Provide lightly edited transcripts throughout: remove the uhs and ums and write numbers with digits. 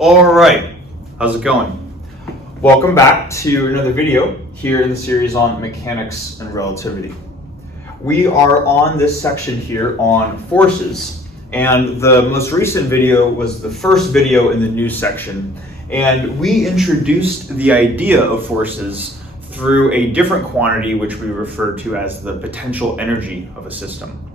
All right, how's it going? Welcome back to another video here in the series on mechanics and relativity. We are on this section here on forces, and the most recent video was the first video in the new section, and we introduced the idea of forces through a different quantity which we refer to as the potential energy of a system.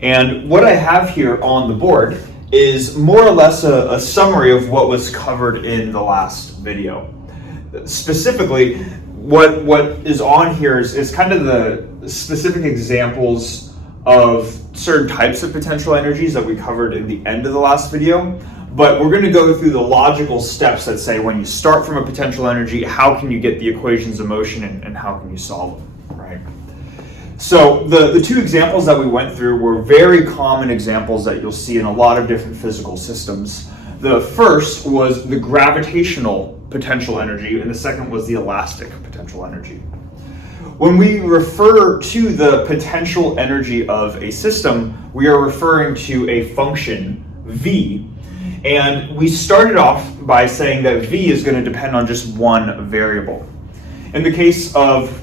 And what I have here on the board is more or less a summary of what was covered in the last video. Specifically, what is on here is kind of the specific examples of certain types of potential energies that we covered in the end of the last video. But we're going to go through the logical steps that say when you start from a potential energy, how can you get the equations of motion and how can you solve them, right? So the two examples that we went through were very common examples that you'll see in a lot of different physical systems. The first was the gravitational potential energy, and the second was the elastic potential energy. When we refer to the potential energy of a system, we are referring to a function V, and we started off by saying that V is going to depend on just one variable. In the case of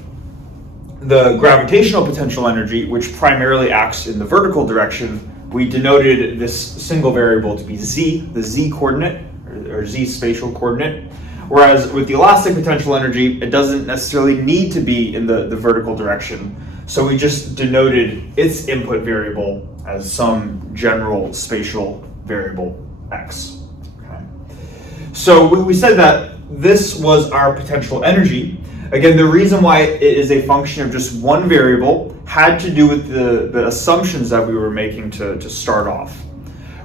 the gravitational potential energy, which primarily acts in the vertical direction, we denoted this single variable to be z, the z coordinate, or z spatial coordinate. Whereas with the elastic potential energy, it doesn't necessarily need to be in the vertical direction. So we just denoted its input variable as some general spatial variable x. Okay. So we said that this was our potential energy. Again, the reason why it is a function of just one variable had to do with the assumptions that we were making to start off.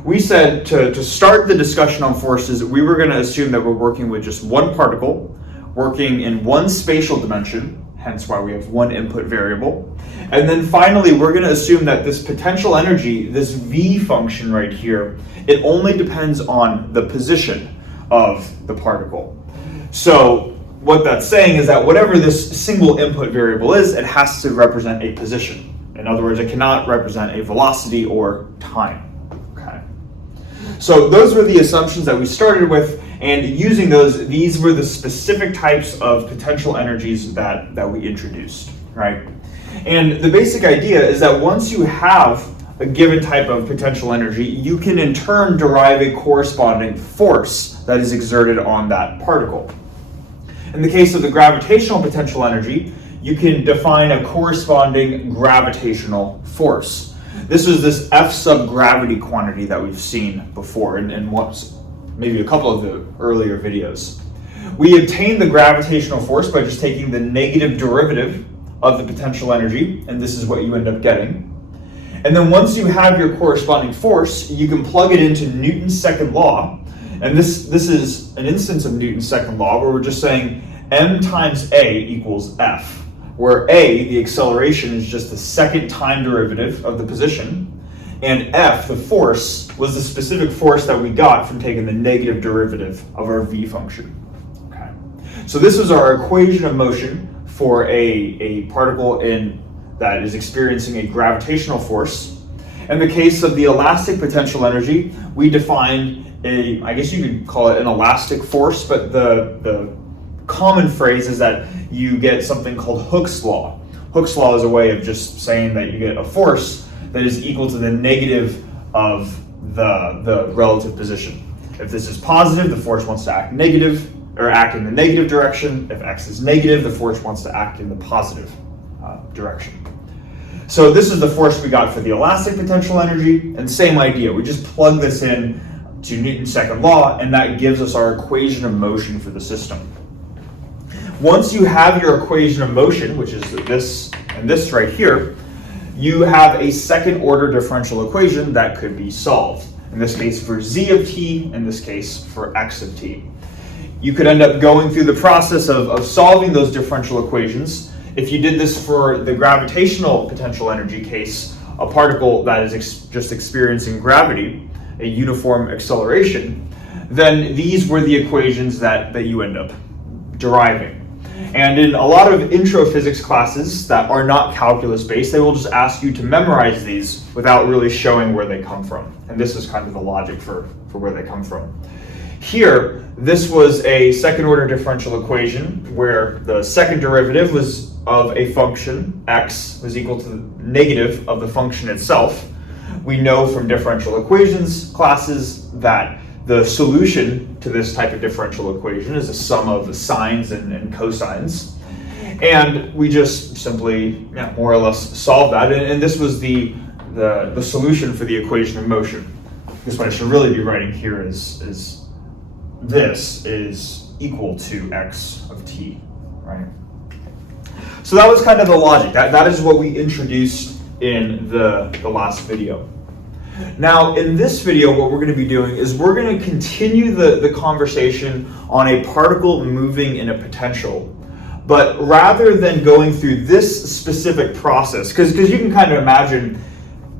We said to start the discussion on forces, we were going to assume that we're working with just one particle, working in one spatial dimension, hence why we have one input variable. And then finally, we're going to assume that this potential energy, this V function right here, it only depends on the position of the particle. So what that's saying is that whatever this single input variable is, it has to represent a position. In other words, it cannot represent a velocity or time. Okay. So those were the assumptions that we started with, and using those, these were the specific types of potential energies that we introduced, right? And the basic idea is that once you have a given type of potential energy, you can in turn derive a corresponding force that is exerted on that particle. In the case of the gravitational potential energy, you can define a corresponding gravitational force. This is this F sub gravity quantity that we've seen before in maybe a couple of the earlier videos. We obtain the gravitational force by just taking the negative derivative of the potential energy, and this is what you end up getting. And then once you have your corresponding force, you can plug it into Newton's second law. And this is an instance of Newton's second law where we're just saying m times a equals f, where a, the acceleration, is just the second time derivative of the position, and f, the force, was the specific force that we got from taking the negative derivative of our v function. Okay. So this was our equation of motion for a particle that is experiencing a gravitational force. In the case of the elastic potential energy, we defined I guess you could call it an elastic force, but the common phrase is that you get something called Hooke's law. Hooke's law is a way of just saying that you get a force that is equal to the negative of the relative position. If this is positive, the force wants to act negative, or act in the negative direction. If x is negative, the force wants to act in the positive direction. So this is the force we got for the elastic potential energy, and same idea. We just plug this in to Newton's second law, and that gives us our equation of motion for the system. Once you have your equation of motion, which is this and this right here, you have a second order differential equation that could be solved. In this case for z of t, in this case for x of t. You could end up going through the process of solving those differential equations. If you did this for the gravitational potential energy case, a particle that is just experiencing gravity, a uniform acceleration, then these were the equations that you end up deriving. And in a lot of intro physics classes that are not calculus based, they will just ask you to memorize these without really showing where they come from. And this is kind of the logic for where they come from. Here, this was a second order differential equation where the second derivative was of a function, x, was equal to the negative of the function itself. We know from differential equations classes that the solution to this type of differential equation is a sum of the sines and cosines. And we just simply, more or less solve that. And this was the solution for the equation of motion. This what I should really be writing here is this is equal to x of t, right? So that was kind of the logic. That is what we introduced in the last video. Now, in this video, what we're going to be doing is we're going to continue the conversation on a particle moving in a potential. But rather than going through this specific process, because you can kind of imagine,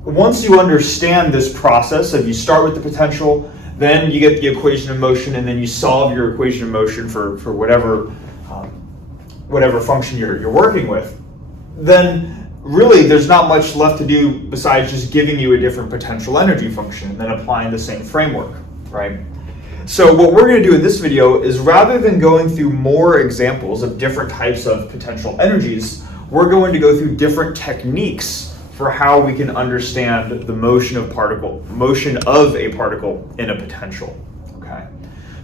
once you understand this process of you start with the potential, then you get the equation of motion, and then you solve your equation of motion for whatever function you're working with, then really there's not much left to do besides just giving you a different potential energy function and then applying the same framework, right? So what we're going to do in this video is, rather than going through more examples of different types of potential energies, we're going to go through different techniques for how we can understand the motion of a particle in a potential. Okay.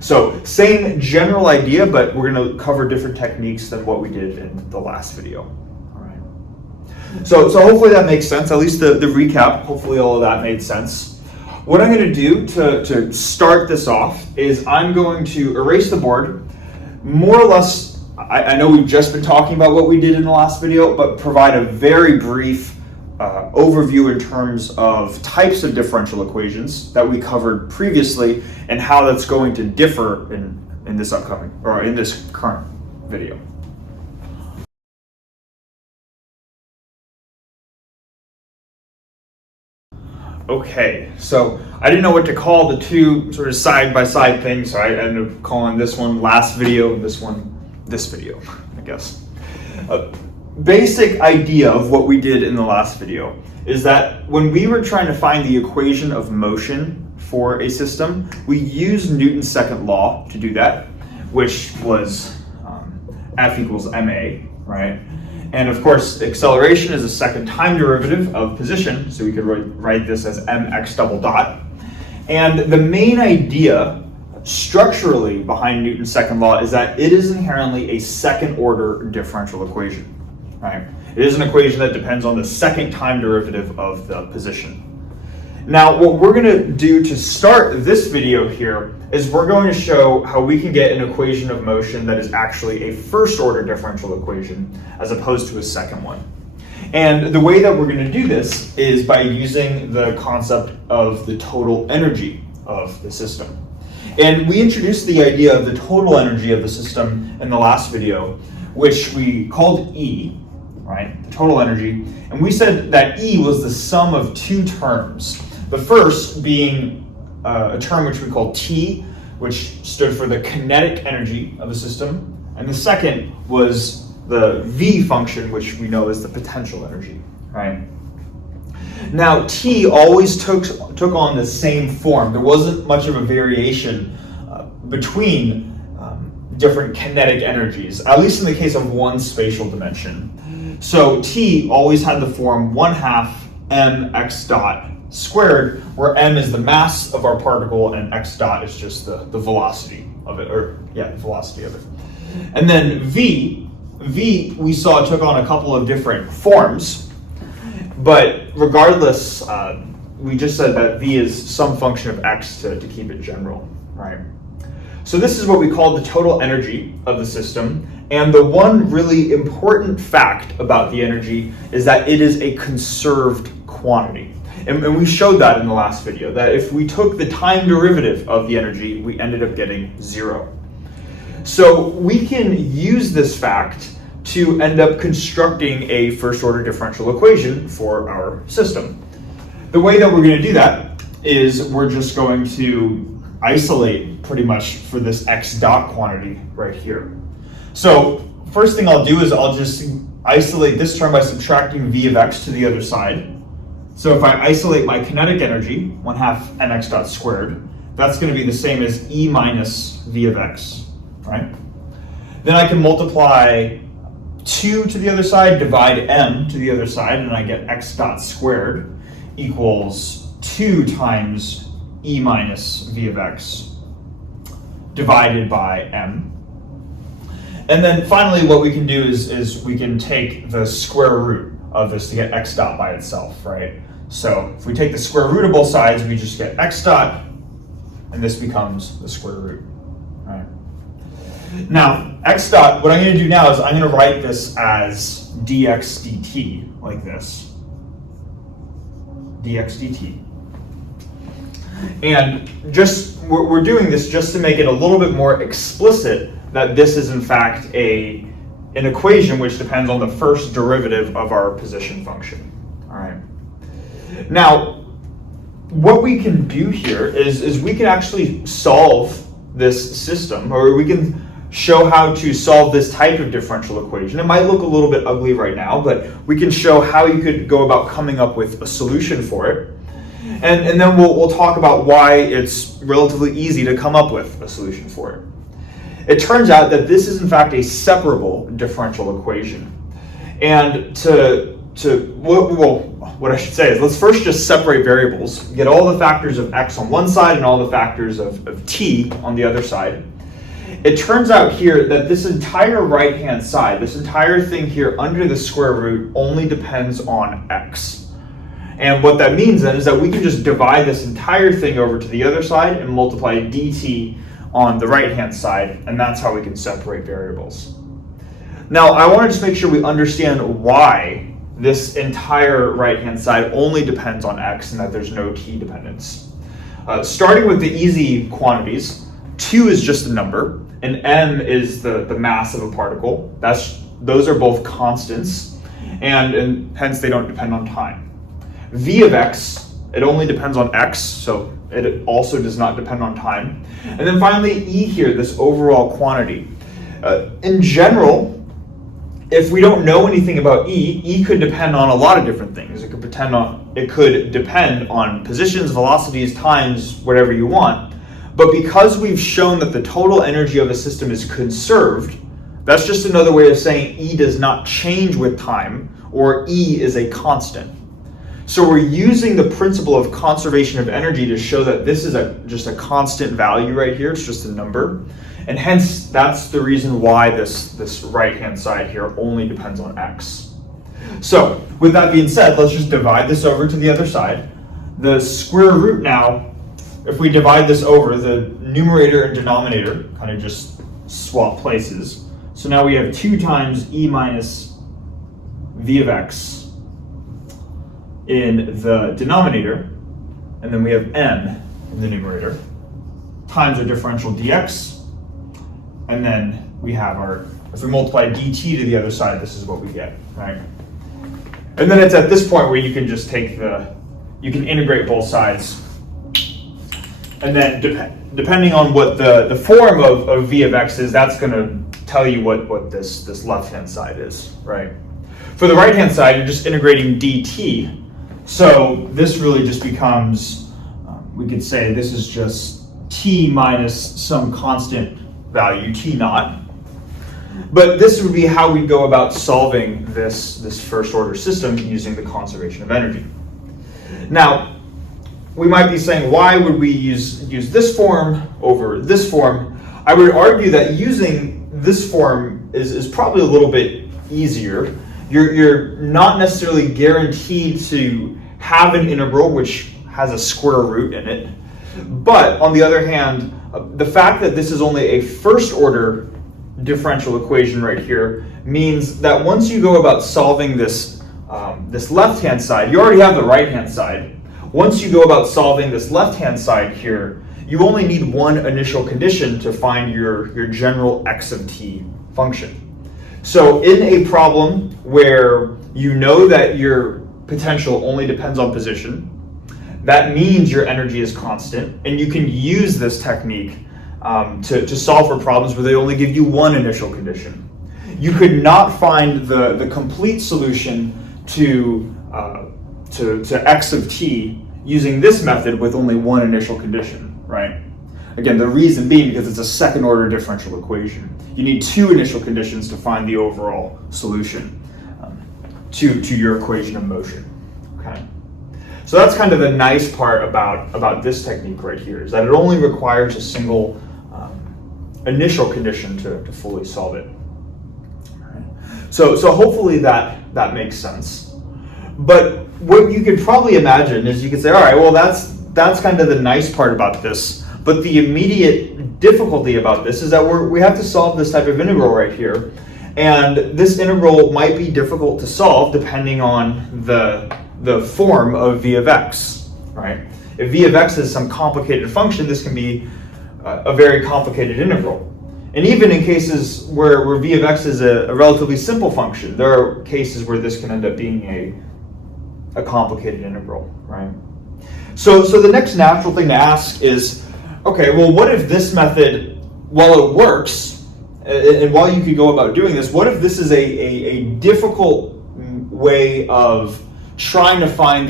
So same general idea, but we're going to cover different techniques than what we did in the last video. All right. So hopefully that makes sense. At least the recap. Hopefully all of that made sense. What I'm going to do to start this off is I'm going to erase the board, more or less. I know we've just been talking about what we did in the last video, but provide a very brief overview in terms of types of differential equations that we covered previously and how that's going to differ in this upcoming, or in this current video. Okay, so I didn't know what to call the two sort of side-by-side things, so I ended up calling this one last video and this one this video, I guess. Basic idea of what we did in the last video is that when we were trying to find the equation of motion for a system, we used Newton's second law to do that, which was F equals ma, right? And of course, acceleration is a second time derivative of position, so we could write this as mx double dot. And the main idea structurally behind Newton's second law is that it is inherently a second order differential equation, right? It is an equation that depends on the second time derivative of the position. Now, what we're going to do to start this video here is we're going to show how we can get an equation of motion that is actually a first order differential equation as opposed to a second one. And the way that we're going to do this is by using the concept of the total energy of the system. And we introduced the idea of the total energy of the system in the last video, which we called E, right? The total energy. And we said that E was the sum of two terms. The first being a term which we call T, which stood for the kinetic energy of a system. And the second was the V function, which we know is the potential energy, right? Now, T always took on the same form. There wasn't much of a variation between different kinetic energies, at least in the case of one spatial dimension. So T always had the form 1/2 mx dot squared, where m is the mass of our particle and x dot is just the velocity of it, the velocity of it. And then V we saw took on a couple of different forms, but regardless, we just said that V is some function of x to keep it general, right? So this is what we call the total energy of the system. And the one really important fact about the energy is that it is a conserved quantity. And we showed that in the last video, that if we took the time derivative of the energy, we ended up getting 0. So we can use this fact to end up constructing a first order differential equation for our system. The way that we're going to do that is we're just going to isolate pretty much for this x dot quantity right here. So first thing I'll do is I'll just isolate this term by subtracting v of x to the other side. So if I isolate my kinetic energy, 1/2 mx dot squared, that's going to be the same as E minus V of x, right? Then I can multiply 2 to the other side, divide m to the other side, and I get x dot squared equals 2 times E minus V of x divided by m. And then finally what we can do is we can take the square root of this to get x dot by itself, right? So if we take the square root of both sides, we just get x dot, and this becomes the square root, right? Now, x dot, what I'm going to do now is I'm going to write this as dx dt, like this. Dx dt. And we're doing this just to make it a little bit more explicit that this is in fact an equation which depends on the first derivative of our position function. All right. Now, what we can do here is we can actually solve this system, or we can show how to solve this type of differential equation. It might look a little bit ugly right now, but we can show how you could go about coming up with a solution for it. And then we'll talk about why it's relatively easy to come up with a solution for it. It turns out that this is in fact a separable differential equation. And what I should say is let's first just separate variables, get all the factors of x on one side and all the factors of t on the other side. It turns out here that this entire right-hand side, this entire thing here under the square root only depends on x. And what that means then is that we can just divide this entire thing over to the other side and multiply dt on the right-hand side, and that's how we can separate variables. Now, I want to just make sure we understand why this entire right-hand side only depends on x and that there's no t dependence. Starting with the easy quantities, 2 is just a number, and m is the mass of a particle. Those are both constants, and hence they don't depend on time. V of x, it only depends on x, so it also does not depend on time. And then finally, E here, this overall quantity. In general, if we don't know anything about E could depend on a lot of different things. It could depend on positions, velocities, times, whatever you want. But because we've shown that the total energy of a system is conserved, that's just another way of saying E does not change with time, or E is a constant. So we're using the principle of conservation of energy to show that this is just a constant value right here. It's just a number. And hence, that's the reason why this right-hand side here only depends on x. So with that being said, let's just divide this over to the other side. The square root now, if we divide this over, the numerator and denominator kind of just swap places. So now we have 2 times e minus v of x in the denominator, and then we have m in the numerator, times our differential dx, and then we have if we multiply dt to the other side, this is what we get, right? And then it's at this point where you can just you can integrate both sides, and then depending on what the form of v of x is, that's going to tell you what this left-hand side is, right? For the right-hand side, you're just integrating dt. So this really just becomes, we could say this is just t minus some constant value, t naught. But this would be how we go about solving this first order system using the conservation of energy. Now, we might be saying, why would we use this form over this form? I would argue that using this form is probably a little bit easier. You're not necessarily guaranteed to have an integral which has a square root in it. But on the other hand, the fact that this is only a first order differential equation right here means that once you go about solving this left-hand side, you already have the right-hand side. Once you go about solving this left-hand side here, you only need one initial condition to find your general x of t function. So in a problem where you know that your potential only depends on position, that means your energy is constant, and you can use this technique to solve for problems where they only give you one initial condition. You could not find the complete solution to x of t using this method with only one initial condition. right? Again, the reason being because it's a second order differential equation. You need two initial conditions to find the overall solution to your equation of motion, okay? So that's kind of the nice part about this technique right here, is that it only requires a single initial condition to fully solve it. Right? So hopefully that makes sense. But what you could probably imagine is you could say, all right, well that's kind of the nice part about this, but the immediate difficulty about this is that we have to solve this type of integral right here, and this integral might be difficult to solve depending on the form of v of x, right? If v of x is some complicated function, this can be a very complicated integral. And even in cases where v of x is a relatively simple function, there are cases where this can end up being a complicated integral, right? So the next natural thing to ask is, okay, well, what if this method, while it works, and while you could go about doing this, what if this is a difficult way of trying to find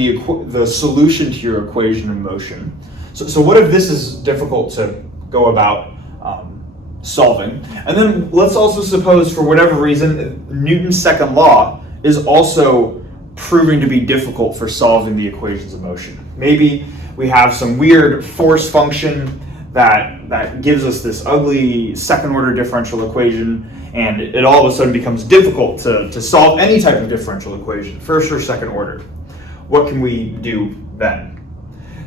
the solution to your equation of motion? So what if this is difficult to go about solving? And then let's also suppose, for whatever reason, Newton's second law is also proving to be difficult for solving the equations of motion. Maybe we have some weird force function that gives us this ugly second order differential equation, and it all of a sudden becomes difficult to solve any type of differential equation, first or second order. What can we do then?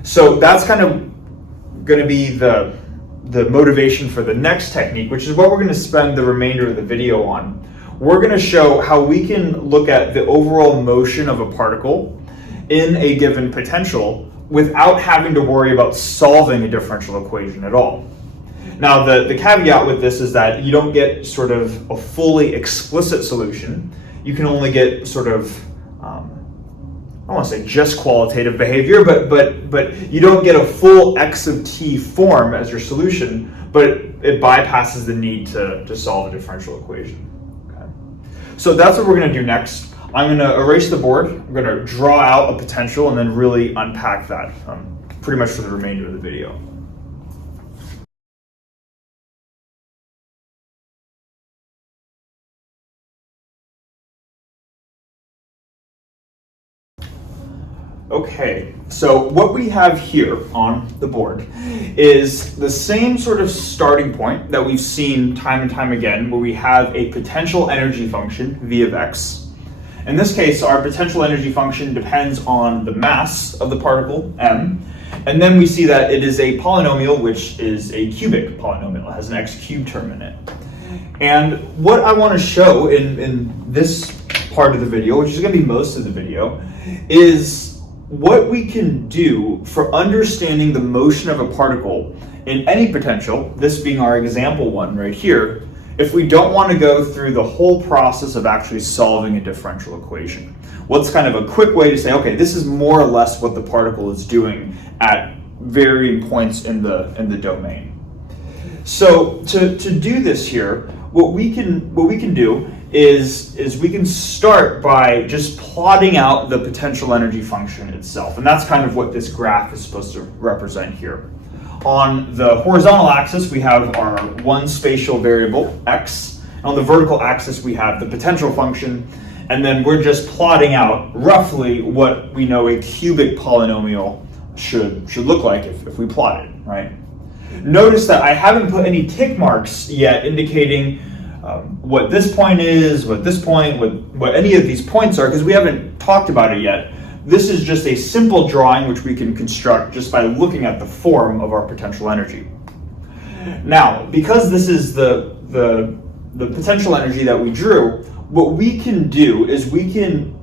So that's kind of going to be the motivation for the next technique, which is what we're going to spend the remainder of the video on. We're going to show how we can look at the overall motion of a particle in a given potential without having to worry about solving a differential equation at all. Now, the caveat with this is that you don't get sort of a fully explicit solution. You can only get sort of, I don't want to say just qualitative behavior, but you don't get a full x of t form as your solution, but it bypasses the need to solve a differential equation. Okay? So that's what we're going to do next. I'm going to erase the board, I'm going to draw out a potential, and then really unpack that pretty much for the remainder of the video. Okay, so what we have here on the board is the same sort of starting point that we've seen time and time again, where we have a potential energy function, v of x. In this case, our potential energy function depends on the mass of the particle, m, and then we see that it is a polynomial, which is a cubic polynomial. It has an x cubed term in it. And what I want to show in this part of the video, which is going to be most of the video, is what we can do for understanding the motion of a particle in any potential, this being our example one right here, if we don't want to go through the whole process of actually solving a differential equation. What's kind of a quick way to say, okay, this is more or less what the particle is doing at varying points in the domain. So to do this here, what we can do is we can start by just plotting out the potential energy function itself. And that's kind of what this graph is supposed to represent here. On the horizontal axis, we have our one spatial variable, x. And on the vertical axis, we have the potential function. And then we're just plotting out roughly what we know a cubic polynomial should look like if we plot it, right? Notice that I haven't put any tick marks yet indicating what this point is, what any of these points are, because we haven't talked about it yet. This is just a simple drawing which we can construct just by looking at the form of our potential energy. Now, because this is the potential energy that we drew, what we can do is we can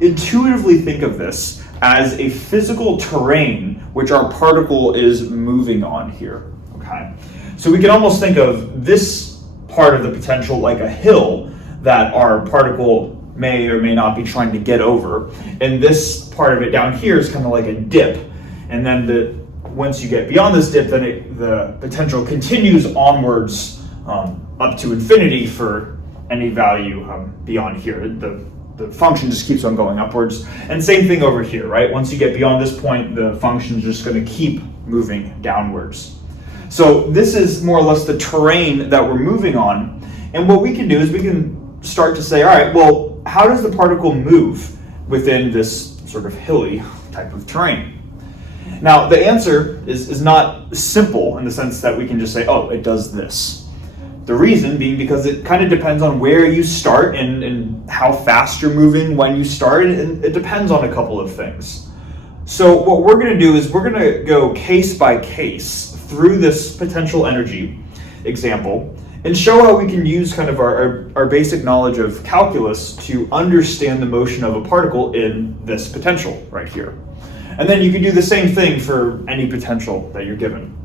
intuitively think of this as a physical terrain which our particle is moving on here. Okay, so we can almost think of this part of the potential like a hill that our particle may or may not be trying to get over, and this part of it down here is kind of like a dip, and then once you get beyond this dip, then the potential continues onwards up to infinity for any value beyond here. The function just keeps on going upwards, and same thing over here, right? Once you get beyond this point, the function is just going to keep moving downwards. So this is more or less the terrain that we're moving on. And what we can do is we can start to say, all right, well, how does the particle move within this sort of hilly type of terrain? Now, the answer is not simple in the sense that we can just say, oh, it does this. The reason being because it kind of depends on where you start and how fast you're moving when you start, and it depends on a couple of things. So what we're going to do is we're going to go case by case through this potential energy example and show how we can use kind of our basic knowledge of calculus to understand the motion of a particle in this potential right here. And then you can do the same thing for any potential that you're given.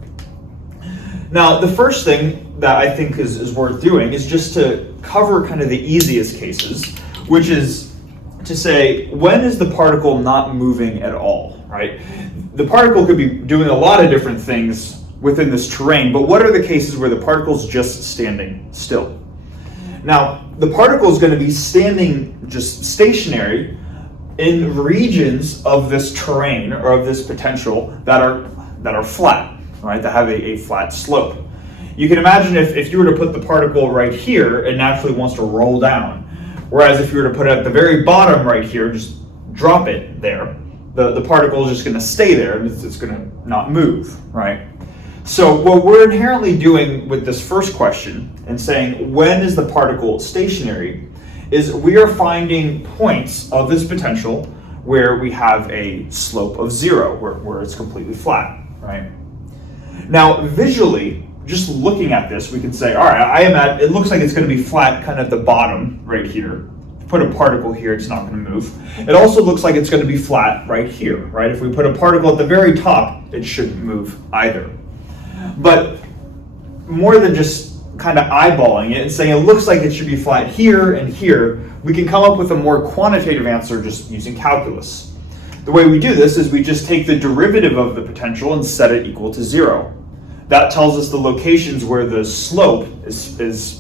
Now, the first thing that I think is worth doing is just to cover kind of the easiest cases, which is to say, when is the particle not moving at all, right? The particle could be doing a lot of different things within this terrain, but what are the cases where the particle's just standing still? Now, the particle is going to be standing just stationary in regions of this terrain or of this potential that are flat, right? That have a flat slope. You can imagine if you were to put the particle right here, it naturally wants to roll down. Whereas if you were to put it at the very bottom right here, just drop it there, the particle is just going to stay there and it's going to not move, right? So what we're inherently doing with this first question and saying, when is the particle stationary, is we are finding points of this potential where we have a slope of 0, where it's completely flat, right? Now, visually, just looking at this, we can say, all right, it looks like it's going to be flat kind of at the bottom right here. Put a particle here, it's not going to move. It also looks like it's going to be flat right here, right? If we put a particle at the very top, it shouldn't move either. But more than just kind of eyeballing it and saying it looks like it should be flat here and here, we can come up with a more quantitative answer just using calculus. The way we do this is we just take the derivative of the potential and set it equal to 0. That tells us the locations where the slope is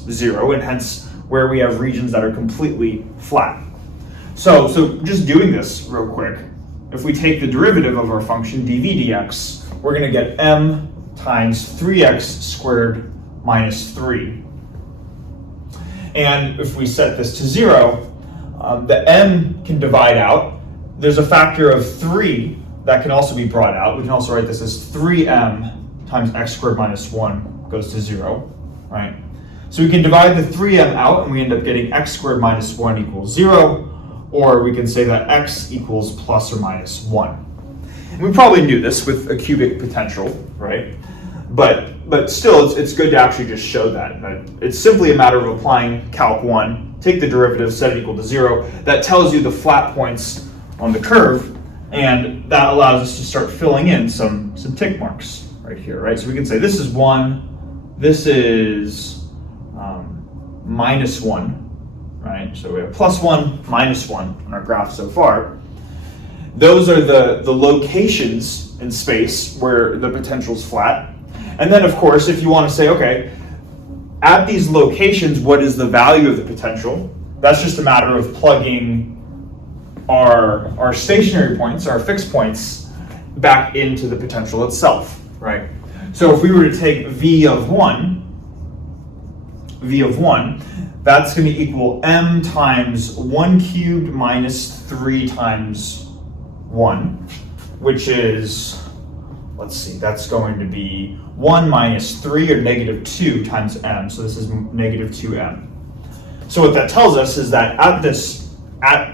0, and hence where we have regions that are completely flat. So just doing this real quick, if we take the derivative of our function dv dx, we're going to get m times 3x squared minus 3. And if we set this to 0, the m can divide out. There's a factor of 3 that can also be brought out. We can also write this as 3m times x squared minus 1 goes to 0, right? So we can divide the 3m out and we end up getting x squared minus 1 equals 0, or we can say that x equals plus or minus 1. And we probably knew this with a cubic potential, right? But still, it's good to actually just show that. It's simply a matter of applying Calc 1, take the derivative, set it equal to 0. That tells you the flat points on the curve, and that allows us to start filling in some tick marks right here, right? So we can say this is 1, this is minus 1, right? So we have plus 1, minus 1 on our graph so far. Those are the locations in space where the potential is flat. And then, of course, if you want to say, okay, at these locations, what is the value of the potential? That's just a matter of plugging our stationary points, our fixed points, back into the potential itself, right? So if we were to take v of 1, that's going to equal m times 1 cubed minus 3 times 1, which is, let's see, that's going to be 1 minus 3, or negative 2 times m, so this is negative 2m. So what that tells us is that at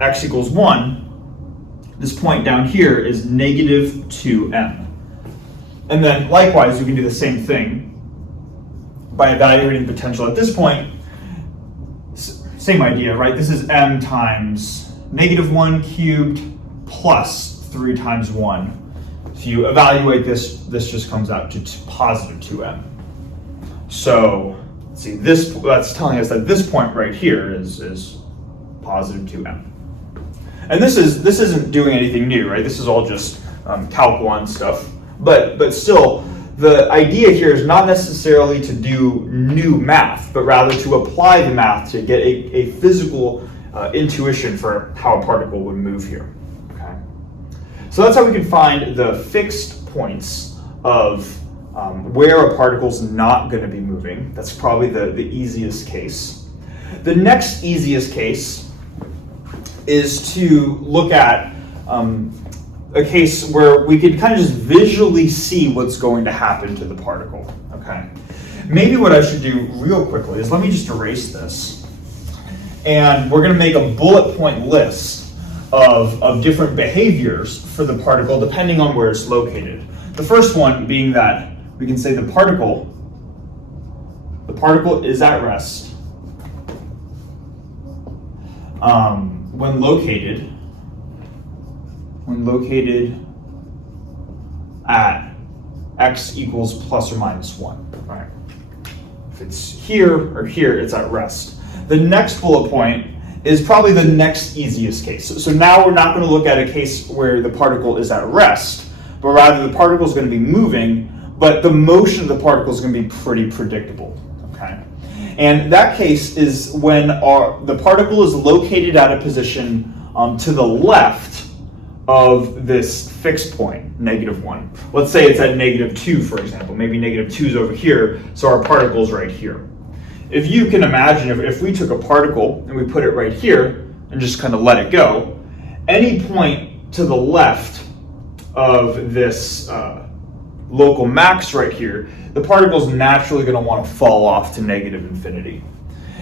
x equals 1, this point down here is negative 2m. And then likewise, we can do the same thing by evaluating potential at this point. Same idea, right? This is m times negative 1 cubed plus 3 times 1. If you evaluate this just comes out to positive 2m. So let's see, that's telling us that this point right here is positive 2m. And this isn't doing anything new, right? This is all just Calc 1 stuff. But still, the idea here is not necessarily to do new math, but rather to apply the math to get a physical intuition for how a particle would move here. Okay? So that's how we can find the fixed points of where a particle's not going to be moving. That's probably the easiest case. The next easiest case is to look at a case where we could kind of just visually see what's going to happen to the particle. Okay. Maybe what I should do real quickly is let me just erase this. And we're going to make a bullet point list of different behaviors for the particle depending on where it's located. The first one being that we can say the particle is at rest when located at x equals plus or minus 1. Right? If it's here or here, it's at rest. The next bullet point is probably the next easiest case. So now we're not going to look at a case where the particle is at rest, but rather the particle is going to be moving, but the motion of the particle is going to be pretty predictable. Okay, and that case is when the particle is located at a position to the left of this fixed point, -1. Let's say it's at -2, for example. Maybe -2 is over here, so our particle is right here. If you can imagine, if we took a particle and we put it right here and just kind of let it go, any point to the left of this local max right here, the particle is naturally going to want to fall off to -infinity.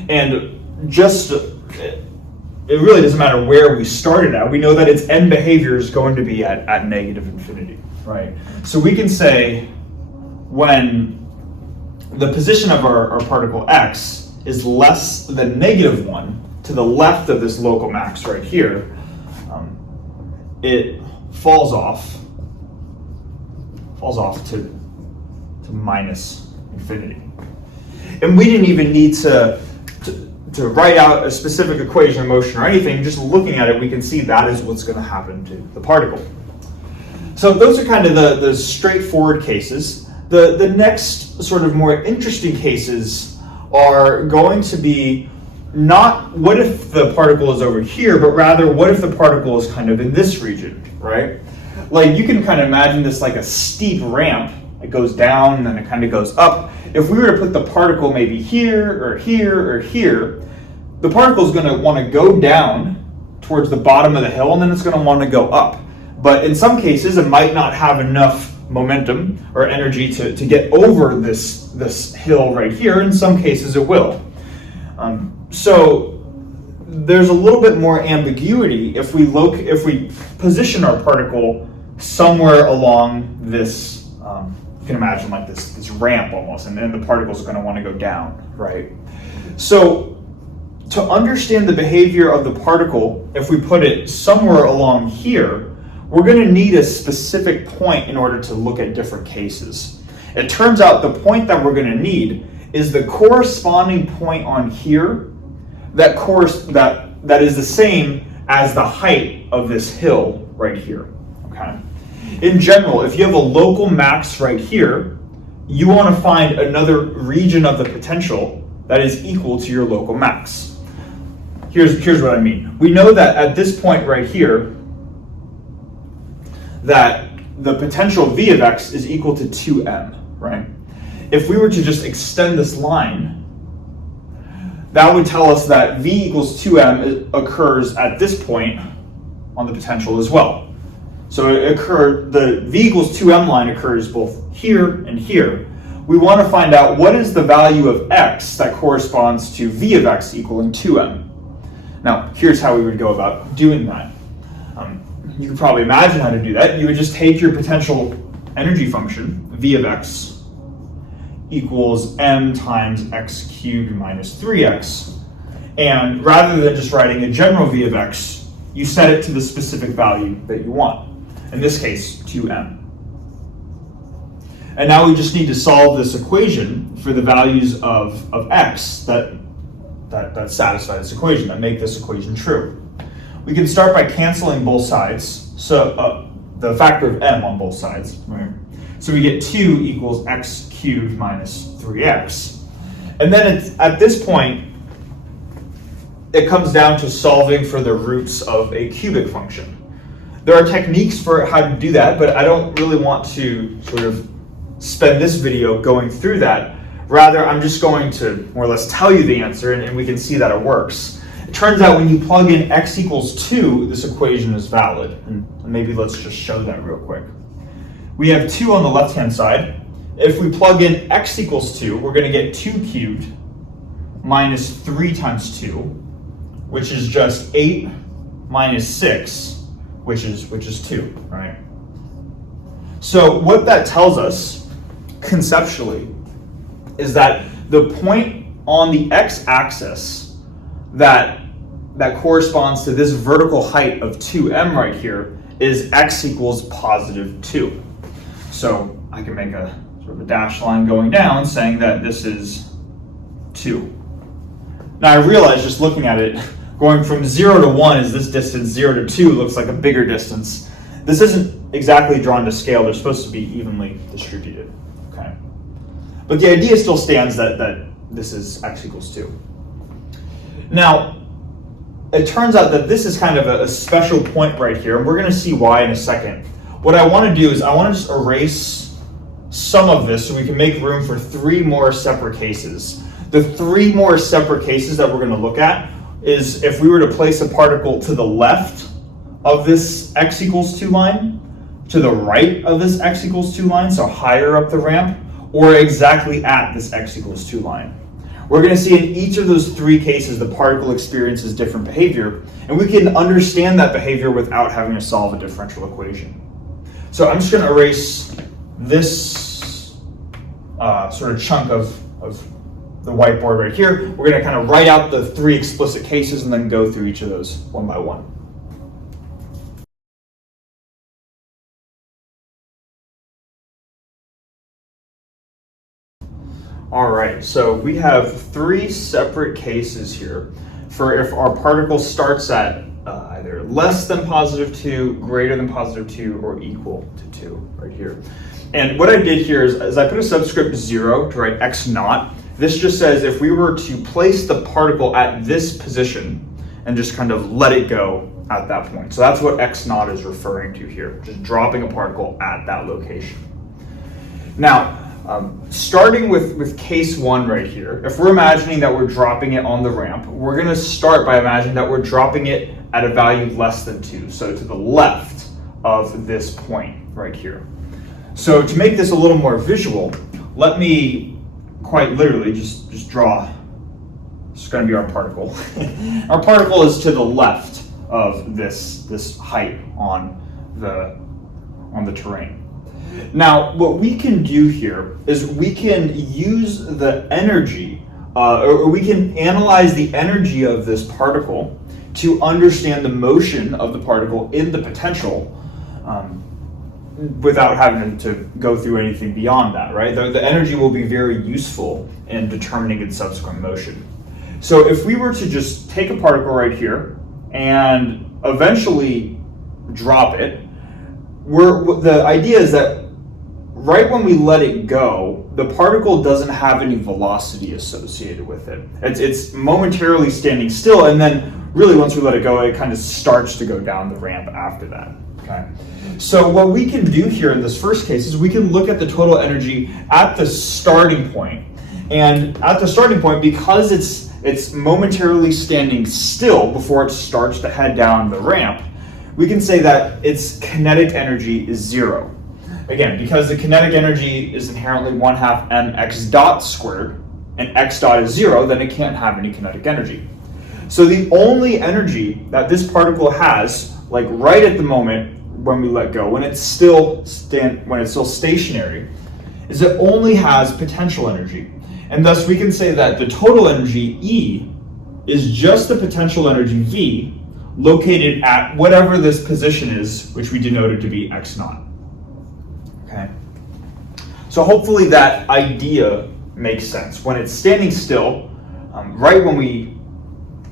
And just, it really doesn't matter where we started at. We know that its end behavior is going to be at -infinity, right? So we can say when the position of our particle x is less than -1 to the left of this local max right here, it falls off to -infinity. And we didn't even need to write out a specific equation of motion or anything. Just looking at it, we can see that is what's going to happen to the particle. So those are kind of the straightforward cases. The next sort of more interesting cases are going to be not what if the particle is over here, but rather what if the particle is kind of in this region, right? Like you can kind of imagine this like a steep ramp. It goes down and then it kind of goes up. If we were to put the particle maybe here or here or here, the particle is going to want to go down towards the bottom of the hill and then it's going to want to go up. But in some cases, it might not have enough momentum or energy to get over this hill right here. In some cases, it will. So there's a little bit more ambiguity if we position our particle somewhere along this. You can imagine like this ramp almost, and then the particle is going to want to go down, right? So to understand the behavior of the particle, if we put it somewhere along here, we're going to need a specific point in order to look at different cases. It turns out the point that we're going to need is the corresponding point on here that is the same as the height of this hill right here. Okay. In general, if you have a local max right here, you want to find another region of the potential that is equal to your local max. Here's what I mean. We know that at this point right here, that the potential V of x is equal to 2m, right? If we were to just extend this line, that would tell us that V equals 2m occurs at this point on the potential as well. So the V equals 2m line occurs both here and here. We want to find out what is the value of x that corresponds to V of x equaling 2m. Now, here's how we would go about doing that. You can probably imagine how to do that. You would just take your potential energy function, V of x, equals m times x cubed minus 3x. And rather than just writing a general V of x, you set it to the specific value that you want. In this case, 2m. And now we just need to solve this equation for the values of x that satisfy this equation, that make this equation true. We can start by canceling both sides, so the factor of m on both sides. Right? So we get 2 equals x cubed minus 3x. And then at this point, it comes down to solving for the roots of a cubic function. There are techniques for how to do that, but I don't really want to sort of spend this video going through that. Rather, I'm just going to more or less tell you the answer, and we can see that it works. It turns out when you plug in x equals 2, this equation is valid. And maybe let's just show that real quick. We have 2 on the left-hand side. If we plug in x equals 2, we're going to get 2 cubed minus 3 times 2, which is just 8 minus 6, which is 2, right? So what that tells us, conceptually, is that the point on the x-axis that corresponds to this vertical height of 2m right here is x equals positive 2. So I can make a sort of a dashed line going down saying that this is 2. Now I realize just looking at it, going from 0 to 1 is this distance, 0 to 2 looks like a bigger distance. This isn't exactly drawn to scale, they're supposed to be evenly distributed, okay? But the idea still stands that this is x equals 2. Now, it turns out that this is kind of a special point right here, and we're going to see why in a second. What I want to do is I want to just erase some of this so we can make room for 3 more separate cases. The 3 more separate cases that we're going to look at is if we were to place a particle to the left of this x equals 2 line, to the right of this x equals 2 line, so higher up the ramp, or exactly at this x equals 2 line. We're going to see in each of those 3 cases the particle experiences different behavior, and we can understand that behavior without having to solve a differential equation. So I'm just going to erase this sort of chunk of the whiteboard right here. We're going to kind of write out the 3 explicit cases and then go through each of those one by one. All right, so we have 3 separate cases here for if our particle starts at either less than positive 2, greater than positive 2, or equal to 2 right here. And what I did here is I put a subscript 0 to write x naught. This just says if we were to place the particle at this position and just kind of let it go at that point. So that's what x naught is referring to here, just dropping a particle at that location. Now, starting with case 1 right here, if we're imagining that we're dropping it on the ramp, we're going to start by imagining that we're dropping it at a value less than 2, so to the left of this point right here. So to make this a little more visual, let me quite literally just draw. This is going to be our particle. Our particle is to the left of this height on the terrain. Now, what we can do here is we can use the energy, or we can analyze the energy of this particle to understand the motion of the particle in the potential without having to go through anything beyond that, right? The energy will be very useful in determining its subsequent motion. So if we were to just take a particle right here and eventually drop it, the idea is that right when we let it go, the particle doesn't have any velocity associated with it. It's momentarily standing still, and then really once we let it go, it kind of starts to go down the ramp after that. Okay. So what we can do here in this first case is we can look at the total energy at the starting point. And at the starting point, because it's momentarily standing still before it starts to head down the ramp, we can say that its kinetic energy is 0. Again, because the kinetic energy is inherently 1/2 mx dot squared, and x dot is 0, then it can't have any kinetic energy. So the only energy that this particle has, like right at the moment when we let go, when it's still stationary, is it only has potential energy. And thus we can say that the total energy, E, is just the potential energy, V, located at whatever this position is, which we denoted to be x naught. Okay. So hopefully that idea makes sense. When it's standing still, right when we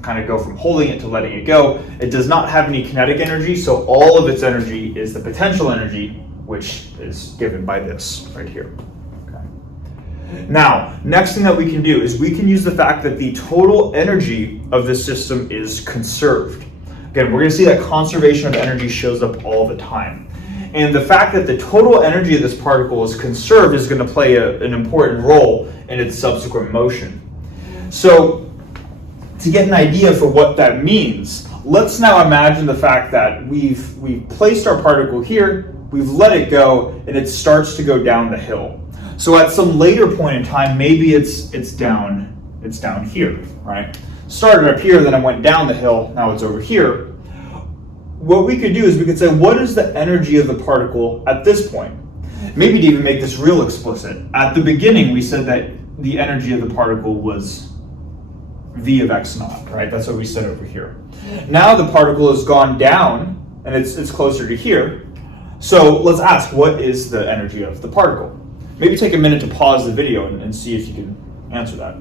kind of go from holding it to letting it go, it does not have any kinetic energy, so all of its energy is the potential energy, which is given by this right here. Okay. Now, next thing that we can do is we can use the fact that the total energy of this system is conserved. Again, we're going to see that conservation of energy shows up all the time. And the fact that the total energy of this particle is conserved is going to play an important role in its subsequent motion. So, to get an idea for what that means, let's now imagine the fact that we've placed our particle here, we've let it go, and it starts to go down the hill. So at some later point in time, maybe it's down here, right? Started up here, then it went down the hill, now it's over here. What we could do is we could say, what is the energy of the particle at this point? Maybe to even make this real explicit. At the beginning, we said that the energy of the particle was V of x naught, right? That's what we said over here. Now the particle has gone down, and it's closer to here. So let's ask, what is the energy of the particle? Maybe take a minute to pause the video and see if you can answer that.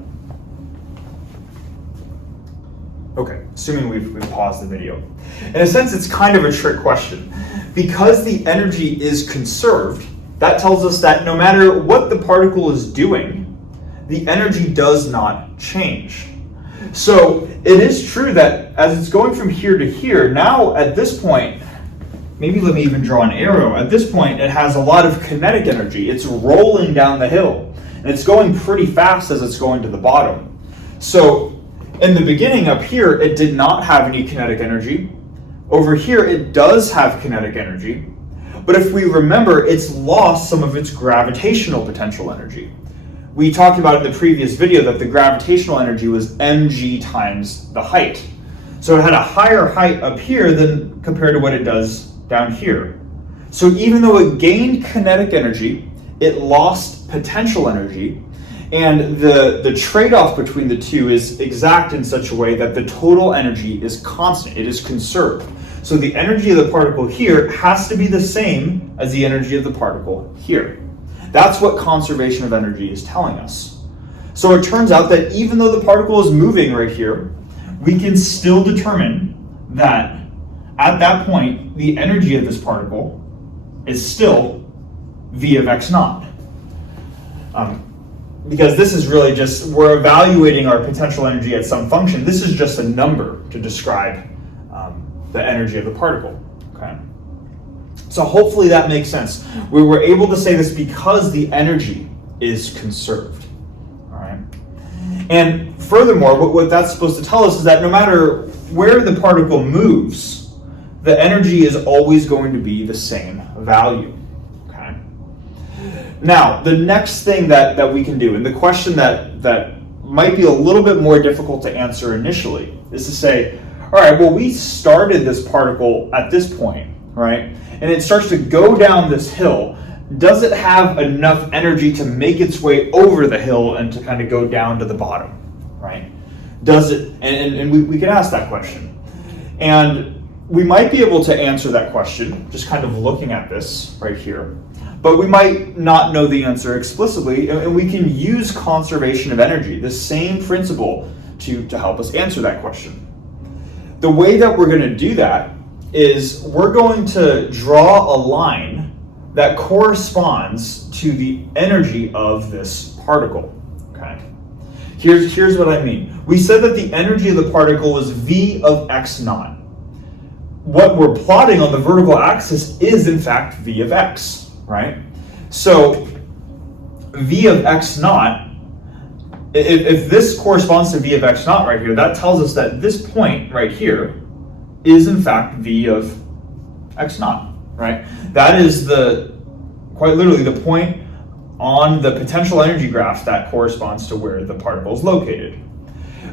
Okay, assuming we've paused the video. In a sense, it's kind of a trick question. Because the energy is conserved, that tells us that no matter what the particle is doing, the energy does not change. So it is true that as it's going from here to here, now at this point, maybe let me even draw an arrow. At this point, it has a lot of kinetic energy. It's rolling down the hill, and it's going pretty fast as it's going to the bottom. So in the beginning up here, it did not have any kinetic energy. Over here, it does have kinetic energy. But if we remember, it's lost some of its gravitational potential energy. We talked about in the previous video that the gravitational energy was mg times the height. So it had a higher height up here than compared to what it does down here. So even though it gained kinetic energy, it lost potential energy. And the trade-off between the two is exact in such a way that the total energy is constant, it is conserved. So the energy of the particle here has to be the same as the energy of the particle here. That's what conservation of energy is telling us. So it turns out that even though the particle is moving right here, we can still determine that at that point, the energy of this particle is still V of x naught. Because this is really just, we're evaluating our potential energy at some function. This is just a number to describe the energy of the particle. Okay. So hopefully that makes sense. We were able to say this because the energy is conserved. All right. And furthermore, what that's supposed to tell us is that no matter where the particle moves, the energy is always going to be the same value. Okay. Now, the next thing that we can do, and the question that might be a little bit more difficult to answer initially, is to say, all right, well, we started this particle at this point, right? And it starts to go down this hill. Does it have enough energy to make its way over the hill and to kind of go down to the bottom, right? Does it, and we can ask that question. And we might be able to answer that question just kind of looking at this right here, but we might not know the answer explicitly, and we can use conservation of energy, the same principle, to help us answer that question. The way that we're going to do that is we're going to draw a line that corresponds to the energy of this particle. Okay. Here's what I mean. We said that the energy of the particle is V of x naught. What we're plotting on the vertical axis is in fact V of x, right? So V of x naught, if this corresponds to V of x naught right here, that tells us that this point right here is in fact V of x naught, right? That is quite literally the point on the potential energy graph that corresponds to where the particle is located.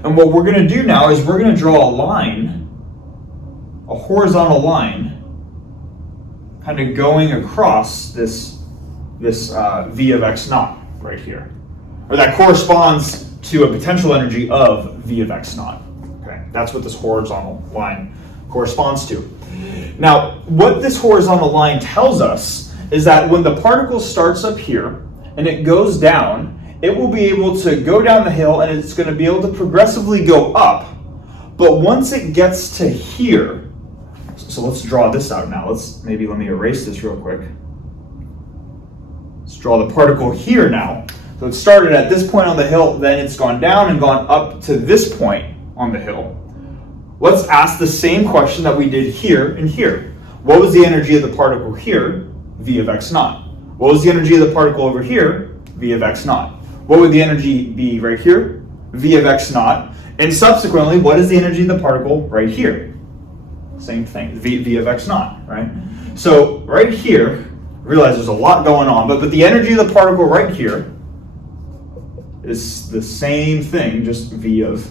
And what we're going to do now is we're going to draw a line, a horizontal line, kind of going across this V of x naught right here. Or that corresponds to a potential energy of V of x naught. Okay, that's what this horizontal line corresponds to. Now, what this horizontal line tells us is that when the particle starts up here and it goes down, it will be able to go down the hill and it's going to be able to progressively go up. But once it gets to here, so let's draw this out now. Let me erase this real quick. Let's draw the particle here now. So it started at this point on the hill, then it's gone down and gone up to this point on the hill. let's ask the same question that we did here and here. What was the energy of the particle here? V of x naught. What was the energy of the particle over here? V of x naught. What would the energy be right here? V of x naught. And subsequently, what is the energy of the particle right here? Same thing, v of x naught, right? So right here, realize there's a lot going on, but the energy of the particle right here is the same thing, just v of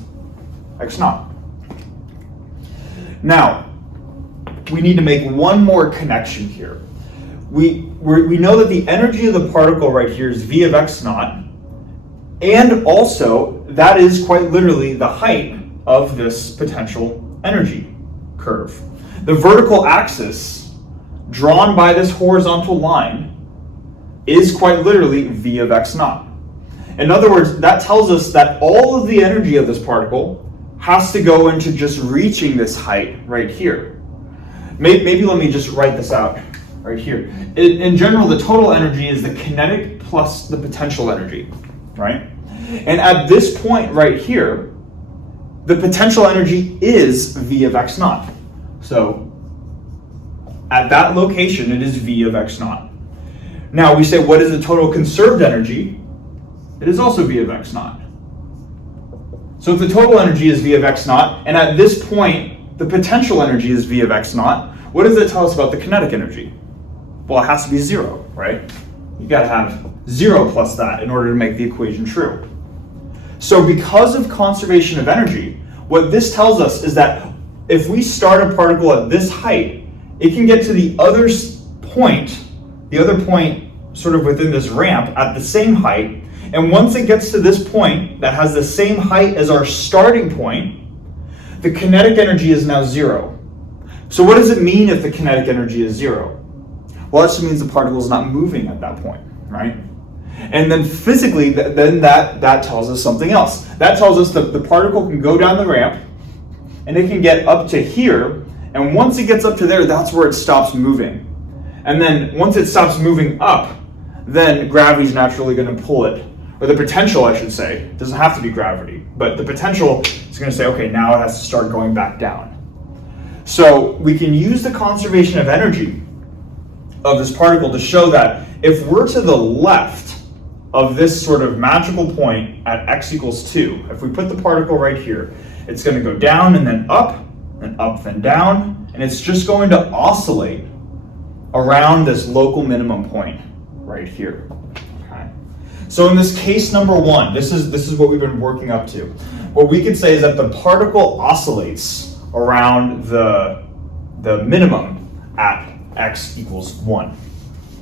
x naught. Now, we need to make one more connection here. We know that the energy of the particle right here is v of x naught, and also that is quite literally the height of this potential energy curve. The vertical axis drawn by this horizontal line is quite literally v of x naught. In other words, that tells us that all of the energy of this particle has to go into just reaching this height right here. Maybe let me just write this out right here. In general, the total energy is the kinetic plus the potential energy, right? And at this point right here, the potential energy is v of x naught. So at that location, it is v of x naught. Now we say, what is the total conserved energy? It is also v of x naught. So if the total energy is v of x naught, and at this point, the potential energy is v of x naught, what does it tell us about the kinetic energy? Well, it has to be 0, right? You got to have 0 plus that in order to make the equation true. So because of conservation of energy, what this tells us is that if we start a particle at this height, it can get to the other point sort of within this ramp at the same height, and once it gets to this point that has the same height as our starting point, the kinetic energy is now 0. So what does it mean if the kinetic energy is 0? Well, that just means the particle is not moving at that point, right? And then physically, then that tells us something else. That tells us that the particle can go down the ramp, and it can get up to here, and once it gets up to there, that's where it stops moving. And then once it stops moving up, then gravity is naturally going to pull it, or the potential, I should say. It doesn't have to be gravity, but the potential is going to say, okay, now it has to start going back down. So we can use the conservation of energy of this particle to show that if we're to the left of this sort of magical point at x equals 2, if we put the particle right here, it's going to go down and then up, then down, and it's just going to oscillate around this local minimum point right here. Okay. So in this case number 1, this is what we've been working up to. What we could say is that the particle oscillates around the minimum at x equals 1.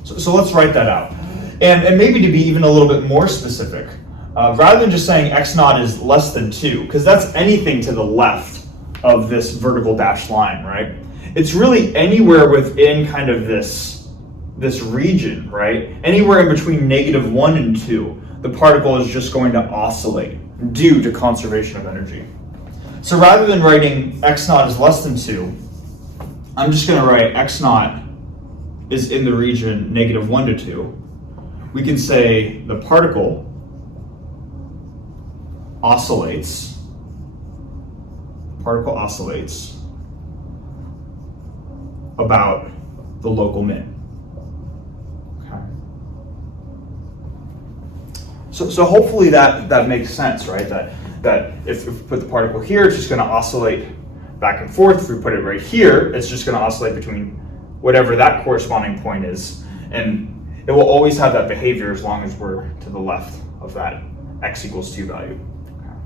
So let's write that out. And maybe to be even a little bit more specific, rather than just saying x naught is less than 2, because that's anything to the left of this vertical dashed line, right? It's really anywhere within kind of this region, right? Anywhere in between -1 and 2, the particle is just going to oscillate due to conservation of energy. So rather than writing x naught is less than 2, I'm just going to write x naught is in the region -1 to 2. We can say the particle oscillates about the local min. Okay. So hopefully that makes sense, right? That if we put the particle here, it's just going to oscillate back and forth. If we put it right here, it's just going to oscillate between whatever that corresponding point is, and it will always have that behavior as long as we're to the left of that x equals 2 value. Okay.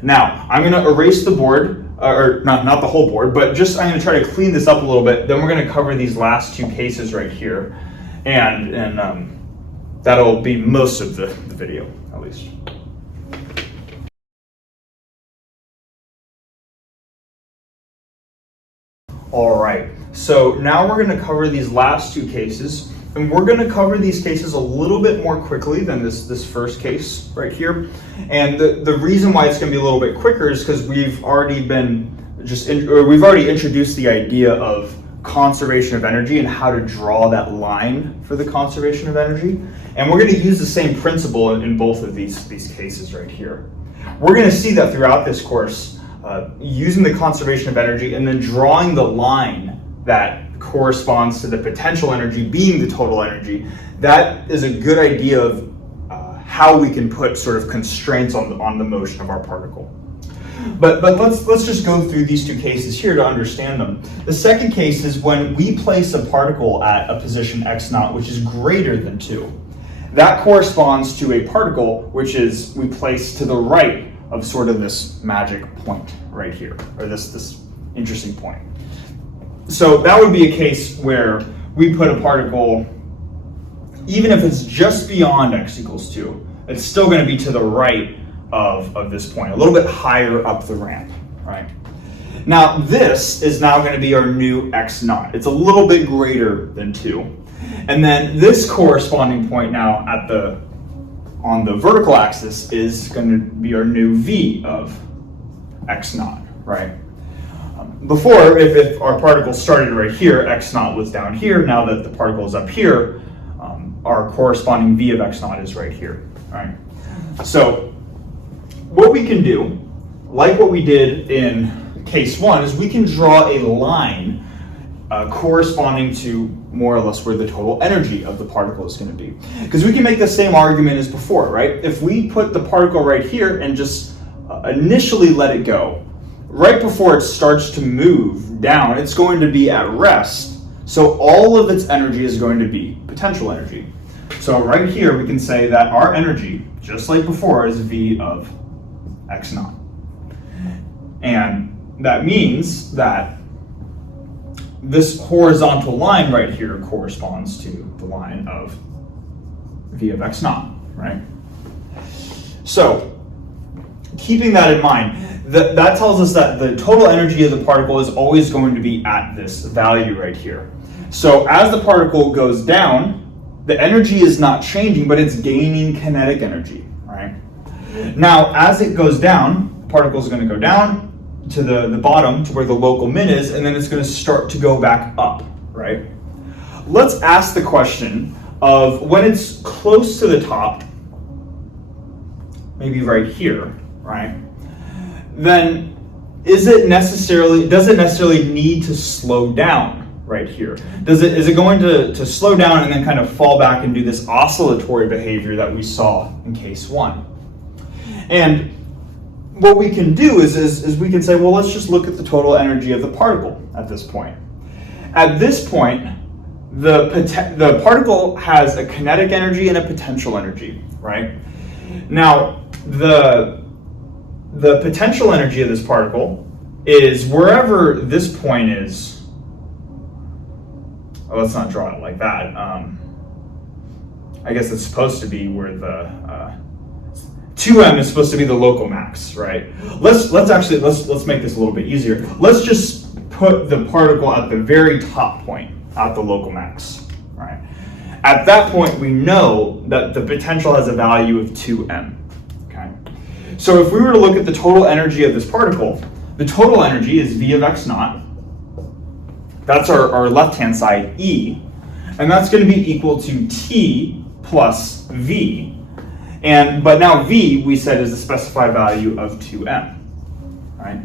Now, I'm going to erase the board, or not the whole board, but just I'm going to try to clean this up a little bit. Then we're going to cover these last 2 cases right here, and that'll be most of the video, at least. All right, so now we're going to cover these last 2 cases, and we're going to cover these cases a little bit more quickly than this first case right here. And the reason why it's going to be a little bit quicker is because we've already introduced the idea of conservation of energy and how to draw that line for the conservation of energy. And we're going to use the same principle in both of these cases right here. We're going to see that throughout this course, using the conservation of energy and then drawing the line that corresponds to the potential energy being the total energy, that is a good idea of how we can put sort of constraints on the motion of our particle. But let's just go through these two cases here to understand them. The second case is when we place a particle at a position x naught, which is greater than 2. That corresponds to a particle which is we place to the right of sort of this magic point right here, or this interesting point. So that would be a case where we put a particle, even if it's just beyond x equals 2, it's still going to be to the right of this point, a little bit higher up the ramp, right? Now this is now going to be our new x naught. It's a little bit greater than 2. And then this corresponding point now on the vertical axis is going to be our new v of x naught, right? Before, if our particle started right here, x naught was down here. Now that the particle is up here, our corresponding v of x naught is right here, right? So what we can do, like what we did in case 1, is we can draw a line corresponding to more or less where the total energy of the particle is going to be. Because we can make the same argument as before, right? If we put the particle right here and just initially let it go, right before it starts to move down, it's going to be at rest. So all of its energy is going to be potential energy. So right here we can say that our energy, just like before, is v of x naught. And that means that this horizontal line right here corresponds to the line of v of x naught, right? So keeping that in mind, that tells us that the total energy of the particle is always going to be at this value right here. So as the particle goes down, the energy is not changing, but it's gaining kinetic energy, right? Now, as it goes down, the particle is going to go down to the bottom, to where the local min is, and then it's going to start to go back up, right? Let's ask the question of when it's close to the top, maybe right here, right? Then does it necessarily need to slow down right here? Is it going to slow down and then kind of fall back and do this oscillatory behavior that we saw in case 1? And what we can do is we can say, well, let's just look at the total energy of the particle at this point. At this point, the particle has a kinetic energy and a potential energy, right? Now, the potential energy of this particle is wherever this point is. Oh, let's not draw it like that. I guess it's supposed to be where the 2m is supposed to be the local max, right? Let's make this a little bit easier. Let's just put the particle at the very top point, at the local max, right? At that point, we know that the potential has a value of 2m, okay? So if we were to look at the total energy of this particle, the total energy is v of x naught. That's our left-hand side, E, and that's going to be equal to T plus V. But now V, we said, is the specified value of 2m, right?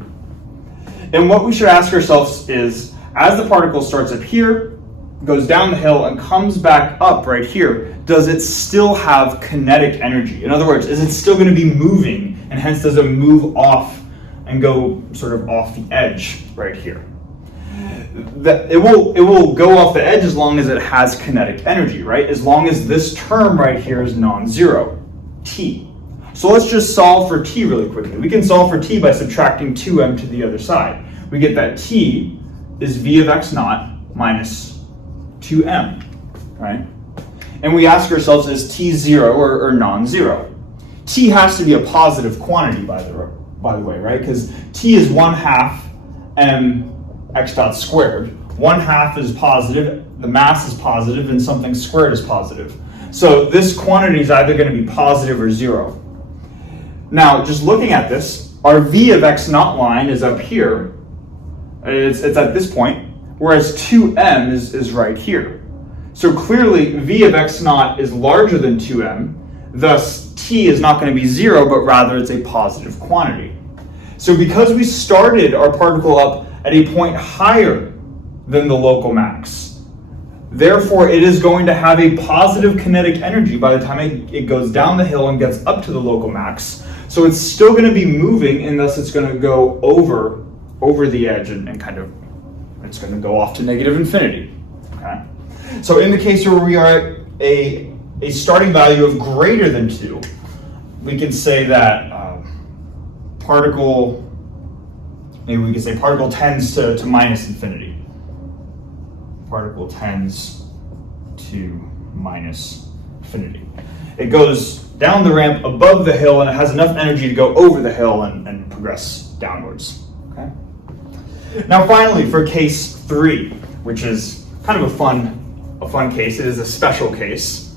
And what we should ask ourselves is, as the particle starts up here, goes down the hill, and comes back up right here, does it still have kinetic energy? In other words, is it still going to be moving, and hence does it move off and go sort of off the edge right here? It will go off the edge as long as it has kinetic energy, right? As long as this term right here is non-zero. T. So let's just solve for t really quickly. We can solve for t by subtracting 2m to the other side. We get that t is v of x naught minus 2m, right? And we ask ourselves, is t 0 or non-zero? T has to be a positive quantity, by the way, right? Because t is 1/2 m x dot squared. 1/2 is positive, the mass is positive, and something squared is positive. So this quantity is either going to be positive or 0. Now, just looking at this, our v of x naught line is up here. It's at this point, whereas 2m is right here. So clearly, v of x naught is larger than 2m, thus t is not going to be 0, but rather it's a positive quantity. So because we started our particle up at a point higher than the local max, therefore it is going to have a positive kinetic energy by the time it goes down the hill and gets up to the local max. So it's still going to be moving, and thus it's going to go over the edge and it's going to go off to negative infinity. Okay? So in the case where we are at a starting value of greater than 2, we can say that particle tends to minus infinity. Particle tends to minus infinity. It goes down the ramp above the hill, and it has enough energy to go over the hill and progress downwards. Okay? Now finally, for case 3, which is kind of a fun case, it is a special case.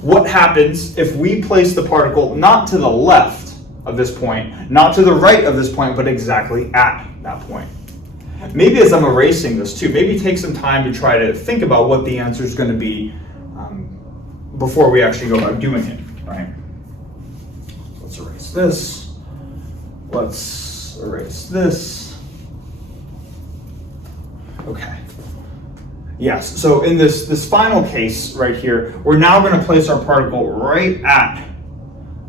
What happens if we place the particle not to the left of this point, not to the right of this point, but exactly at that point? Maybe as I'm erasing this too, maybe take some time to try to think about what the answer is going to be before we actually go about doing it, right? Let's erase this. Let's erase this. Okay. Yes, so in this final case right here, we're now going to place our particle right at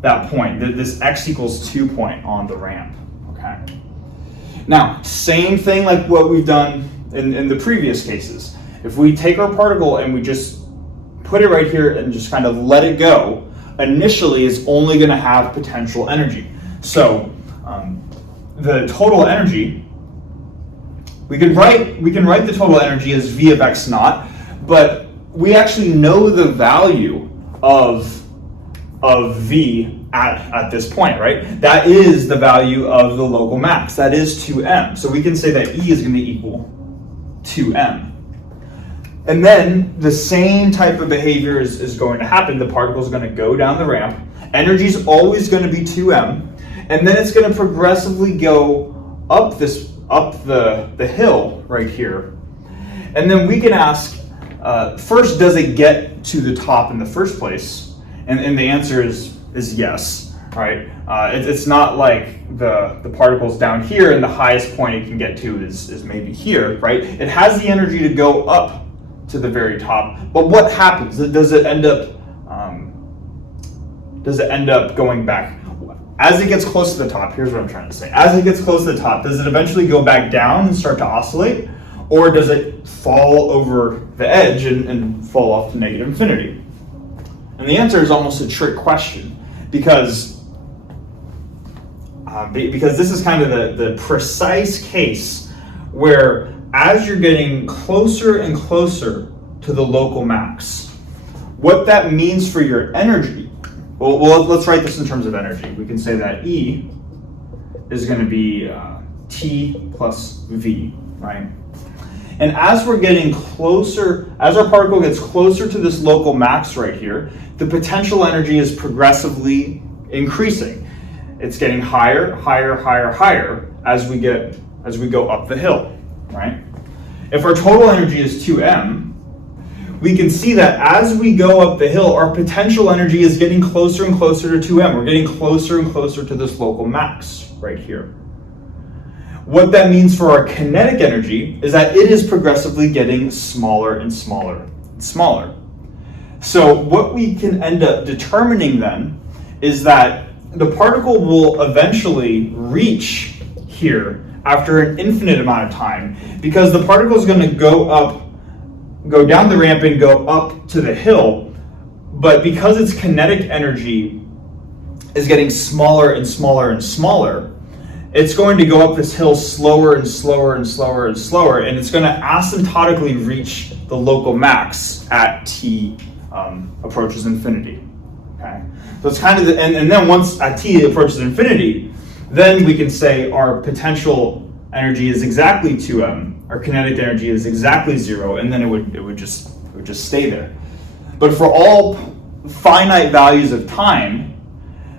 that point, this x equals 2 point on the ramp, okay? Now, same thing like what we've done in the previous cases. If we take our particle and we just put it right here and just kind of let it go, initially it's only going to have potential energy. So the total energy, we can write the total energy as v of x naught, but we actually know the value of v at this point, right? That is the value of the local max. That is 2m. So we can say that E is going to equal 2m. And then the same type of behavior is going to happen. The particle is going to go down the ramp. Energy is always going to be 2m. And then it's going to progressively go up the hill right here. And then we can ask, first, does it get to the top in the first place? And the answer is yes, right? It's not like the particle's down here and the highest point it can get to is maybe here, right? It has the energy to go up to the very top, but what happens? Does it end up going back? As it gets close to the top, here's what I'm trying to say. As it gets close to the top, does it eventually go back down and start to oscillate? Or does it fall over the edge and fall off to negative infinity? And the answer is almost a trick question, because this is kind of the precise case where as you're getting closer and closer to the local max, what that means for your energy, well, let's write this in terms of energy. We can say that E is going to be T plus V, right? And as we're getting closer, as our particle gets closer to this local max right here, the potential energy is progressively increasing. It's getting higher, higher, higher, higher as we go up the hill, right? If our total energy is 2m, we can see that as we go up the hill, our potential energy is getting closer and closer to 2m. We're getting closer and closer to this local max right here. What that means for our kinetic energy is that it is progressively getting smaller and smaller and smaller. So what we can end up determining then is that the particle will eventually reach here after an infinite amount of time, because the particle is going to go down the ramp and go up to the hill, but because its kinetic energy is getting smaller and smaller and smaller, it's going to go up this hill slower and slower and slower and slower, and it's going to asymptotically reach the local max at t approaches infinity. Okay, so it's kind of and then once at t approaches infinity, then we can say our potential energy is exactly 2m, our kinetic energy is exactly 0, and then it would just stay there. But for all finite values of time,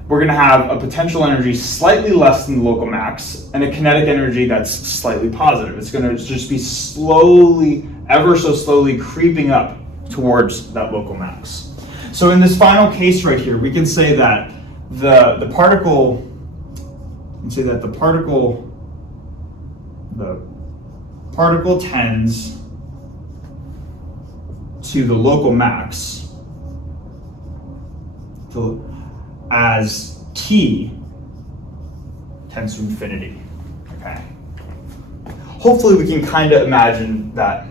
we're going to have a potential energy slightly less than the local max and a kinetic energy that's slightly positive. It's going to just be slowly, ever so slowly creeping up towards that local max. So in this final case right here, we can say that the particle and say that the particle tends to the local max as t tends to infinity. Okay. Hopefully we can kind of imagine that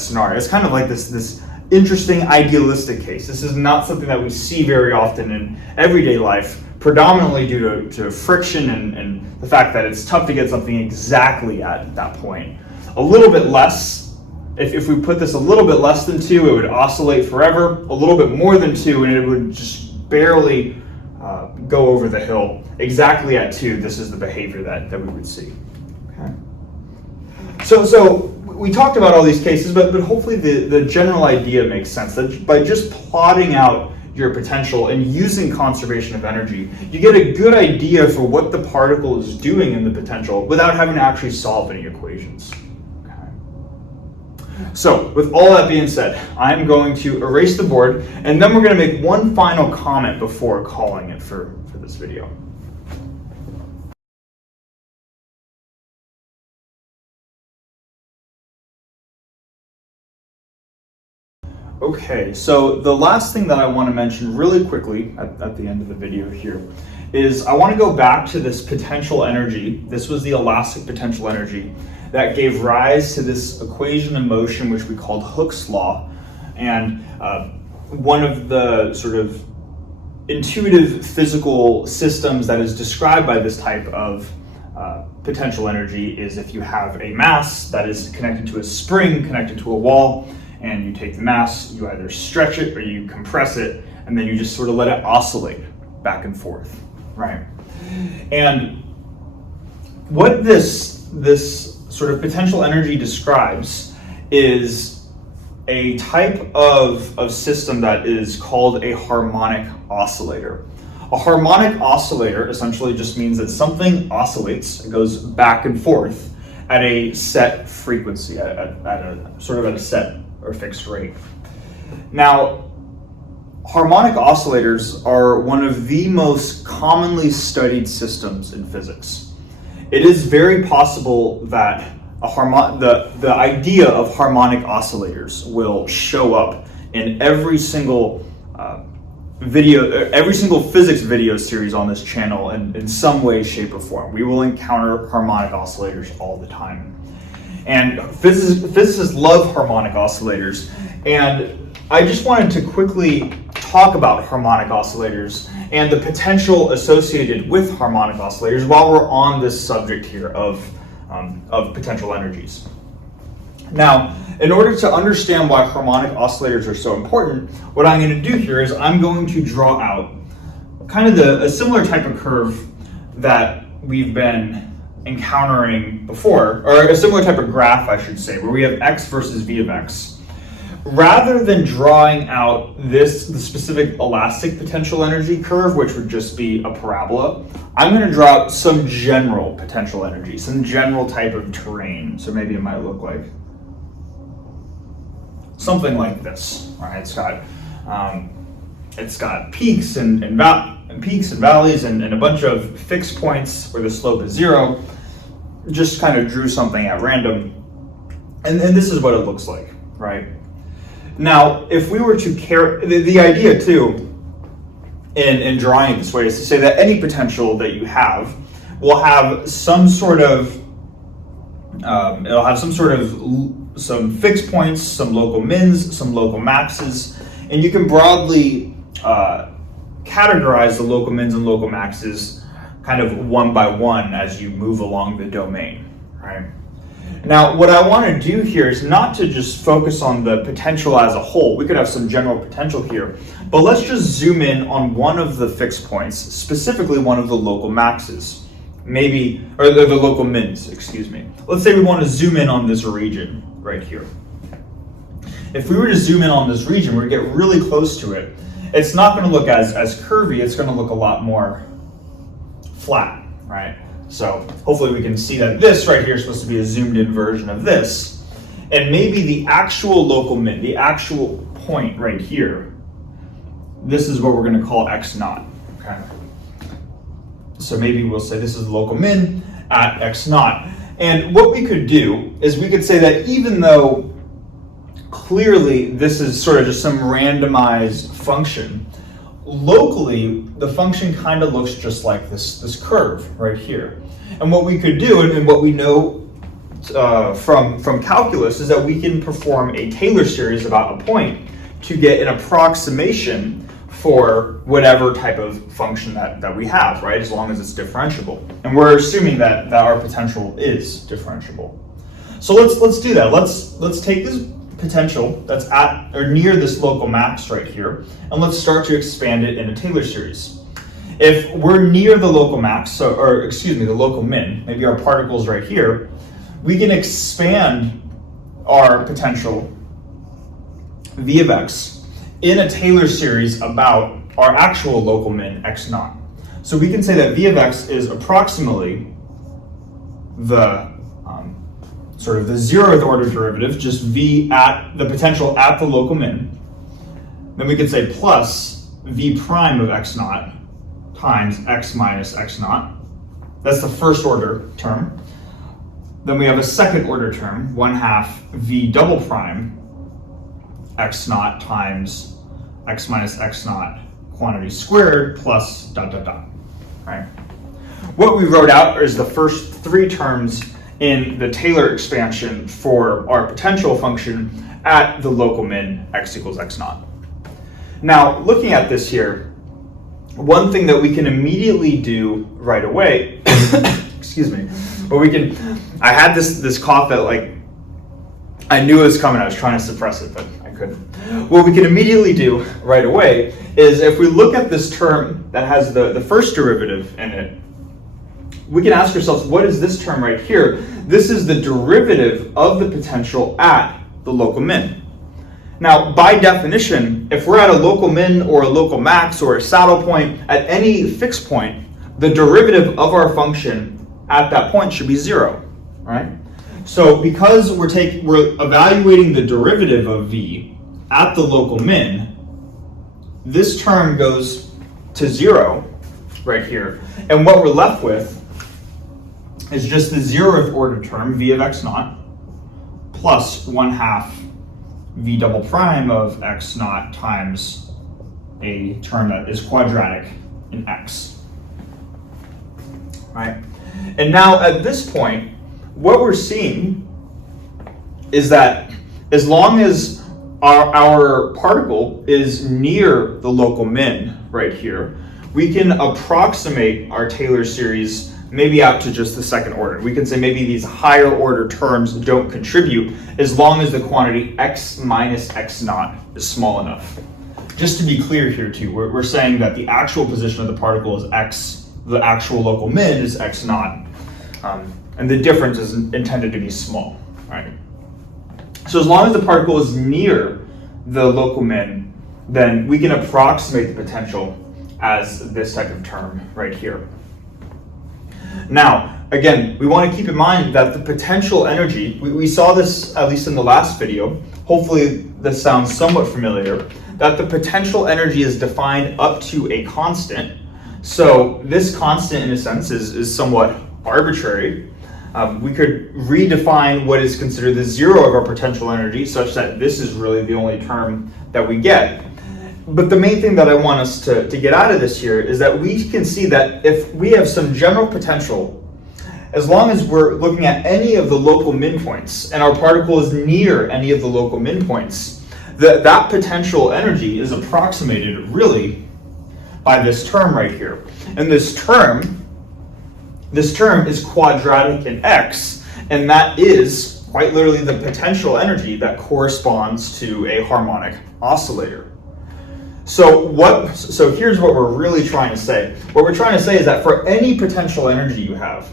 scenario. It's kind of like this interesting idealistic case. This is not something that we see very often in everyday life, predominantly due to friction and the fact that it's tough to get something exactly at that point. A little bit less, if we put this a little bit less than 2, it would oscillate forever. A little bit more than 2, and it would just barely go over the hill. Exactly at 2, this is the behavior that we would see. Okay. So we talked about all these cases, but hopefully the general idea makes sense. That by just plotting out your potential and using conservation of energy, you get a good idea for what the particle is doing in the potential without having to actually solve any equations. So, with all that being said, I'm going to erase the board, and then we're going to make one final comment before calling it for this video. Okay, so the last thing that I want to mention really quickly at the end of the video here is I want to go back to this potential energy. This was the elastic potential energy that gave rise to this equation in motion, which we called Hooke's law. And one of the sort of intuitive physical systems that is described by this type of potential energy is if you have a mass that is connected to a spring, connected to a wall, and you take the mass, you either stretch it or you compress it, and then you just sort of let it oscillate back and forth, right? And what this sort of potential energy describes is a type of system that is called a harmonic oscillator. A harmonic oscillator essentially just means that something oscillates, it goes back and forth at a set frequency, at a set or fixed rate. Now, harmonic oscillators are one of the most commonly studied systems in physics. It is very possible that the idea of harmonic oscillators will show up in every single physics video series on this channel in some way, shape, or form. We will encounter harmonic oscillators all the time. And physicists love harmonic oscillators, and I just wanted to quickly talk about harmonic oscillators and the potential associated with harmonic oscillators while we're on this subject here of potential energies. Now, in order to understand why harmonic oscillators are so important, what I'm going to do here is I'm going to draw out kind of a similar type of curve that we've been encountering before, or a similar type of graph, I should say, where we have x versus v of x. Rather than drawing out the specific elastic potential energy curve, which would just be a parabola, I'm going to draw out some general potential energy, some general type of terrain. So maybe it might look like something like this. Right? It's got peaks and valleys and a bunch of fixed points where the slope is 0. Just kind of drew something at random, and this is what it looks like, right? Now, if we were to carry the idea too in drawing it this way is to say that any potential that you have will have some fixed points, some local mins, some local maxes, and you can broadly categorize the local mins and local maxes kind of one by one as you move along the domain, right? Now, what I want to do here is not to just focus on the potential as a whole. We could have some general potential here, but let's just zoom in on one of the fixed points, specifically one of the local maxes, or the local mins, excuse me. Let's say we want to zoom in on this region right here. If we were to zoom in on this region, we're going to get really close to it. It's not going to look as curvy, it's going to look a lot more flat, right? So hopefully we can see that this right here is supposed to be a zoomed in version of this. And maybe the actual local min, the actual point right here, this is what we're going to call x naught, okay? So maybe we'll say this is the local min at x naught. And what we could do is we could say that even though clearly this is sort of just some randomized function, locally the function kind of looks just like this curve right here. And what we could do, and what we know from calculus, is that we can perform a Taylor series about a point to get an approximation for whatever type of function that we have, right? As long as it's differentiable. And we're assuming that our potential is differentiable. So let's do that. Let's take this potential that's at or near this local max right here, and let's start to expand it in a Taylor series. If we're near the local max, the local min, maybe our particle's right here, we can expand our potential v of x in a Taylor series about our actual local min x naught. So we can say that v of x is approximately the sort of the zeroth order derivative, just v at the potential at the local min. Then we could say plus v prime of x naught times x minus x naught. That's the first order term. Then we have a second order term, 1/2 v double prime x naught times x minus x naught quantity squared plus dot dot dot, right? What we wrote out is the first three terms in the Taylor expansion for our potential function at the local min x equals x naught. Now, looking at this here, one thing that we can immediately do right away, excuse me, but I had this cough that I knew it was coming. I was trying to suppress it, but I couldn't. What we can immediately do right away is if we look at this term that has the first derivative in it, we can ask ourselves, what is this term right here? This is the derivative of the potential at the local min. Now, by definition, if we're at a local min or a local max or a saddle point at any fixed point, the derivative of our function at that point should be 0, right? So because we're evaluating the derivative of v at the local min, this term goes to 0 right here. And what we're left with is just the 0th order term, v of x naught, plus 1/2 v double prime of x naught times a term that is quadratic in x, right? And now at this point, what we're seeing is that as long as our particle is near the local min right here, we can approximate our Taylor series maybe out to just the second order. We can say maybe these higher order terms don't contribute as long as the quantity x minus x naught is small enough. Just to be clear here too, we're saying that the actual position of the particle is x, the actual local min is x naught, and the difference is intended to be small, right? So as long as the particle is near the local min, then we can approximate the potential as this type of term right here. Now, again, we want to keep in mind that the potential energy, we saw this at least in the last video, hopefully this sounds somewhat familiar, that the potential energy is defined up to a constant. So this constant, in a sense, is somewhat arbitrary. We could redefine what is considered the 0 of our potential energy such that this is really the only term that we get. But the main thing that I want us to get out of this here is that we can see that if we have some general potential, as long as we're looking at any of the local min points and our particle is near any of the local min points, that potential energy is approximated really by this term right here. And this term is quadratic in x, and that is quite literally the potential energy that corresponds to a harmonic oscillator. So here's what we're really trying to say. What we're trying to say is that for any potential energy you have,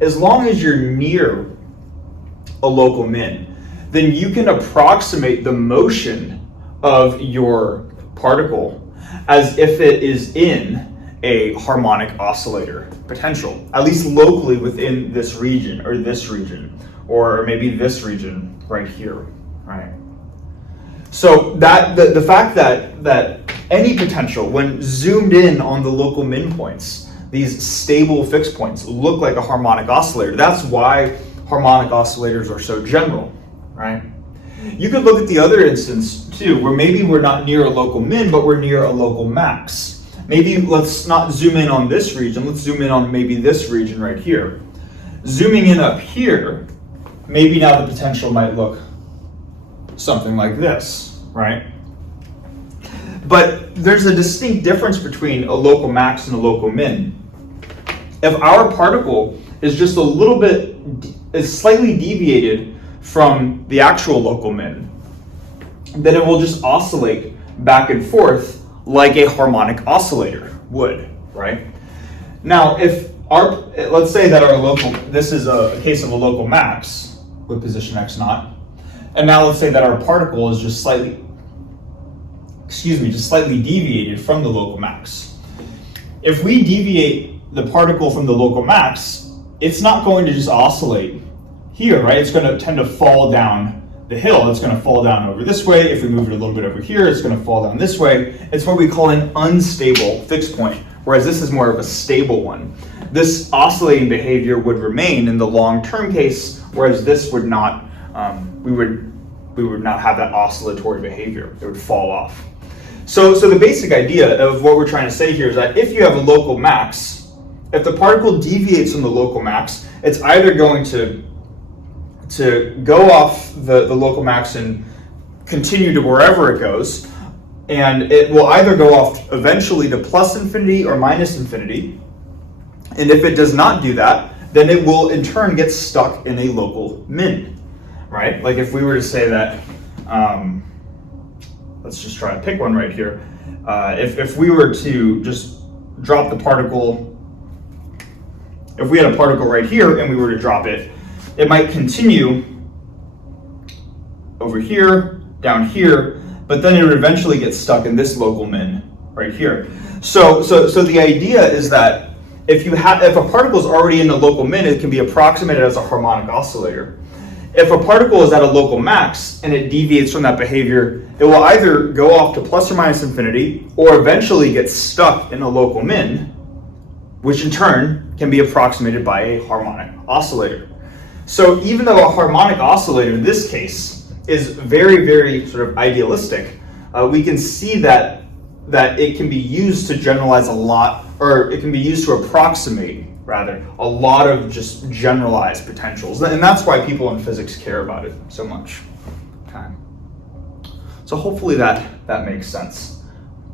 as long as you're near a local min, then you can approximate the motion of your particle as if it is in a harmonic oscillator potential, at least locally within this region, or maybe this region right here, right? So that the fact that any potential, when zoomed in on the local min points, these stable fixed points look like a harmonic oscillator. That's why harmonic oscillators are so general, right? You could look at the other instance too, where maybe we're not near a local min, but we're near a local max. Maybe let's not zoom in on this region, let's zoom in on maybe this region right here. Zooming in up here, maybe now the potential might look something like this, right? But there's a distinct difference between a local max and a local min. If our particle is just a little bit, is slightly deviated from the actual local min, then it will just oscillate back and forth like a harmonic oscillator would, right? Now, if let's say that our local, this is a case of a local max with position x naught, and now let's say that our particle is just slightly deviated from the local max. If we deviate the particle from the local max, it's not going to just oscillate here, right? It's going to tend to fall down the hill. It's going to fall down over this way. If we move it a little bit over here, it's going to fall down this way. It's what we call an unstable fixed point, whereas this is more of a stable one. This oscillating behavior would remain in the long-term case, whereas this would not, we would not have that oscillatory behavior. It would fall off. So the basic idea of what we're trying to say here is that if you have a local max, if the particle deviates from the local max, it's either going to go off the local max and continue to wherever it goes, and it will either go off eventually to plus infinity or minus infinity. And if it does not do that, then it will in turn get stuck in a local min, right? Like if we were to say that, let's just try to pick one right here. If we were to just drop the particle, if we had a particle right here and we were to drop it, it might continue over here, down here, but then it would eventually get stuck in this local min right here. So the idea is that if a particle is already in the local min, it can be approximated as a harmonic oscillator. If a particle is at a local max and it deviates from that behavior, it will either go off to plus or minus infinity or eventually get stuck in a local min, which in turn can be approximated by a harmonic oscillator. So even though a harmonic oscillator in this case is very, very sort of idealistic, we can see that it can be used to generalize a lot, or it can be used to approximate, rather, a lot of just generalized potentials. And that's why people in physics care about it so much. Okay. So hopefully that makes sense.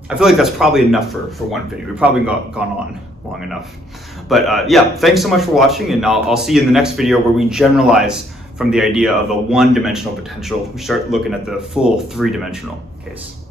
I feel like that's probably enough for one video. We've probably gone on long enough. But yeah, thanks so much for watching, and I'll see you in the next video where we generalize from the idea of a one-dimensional potential. We start looking at the full three-dimensional case.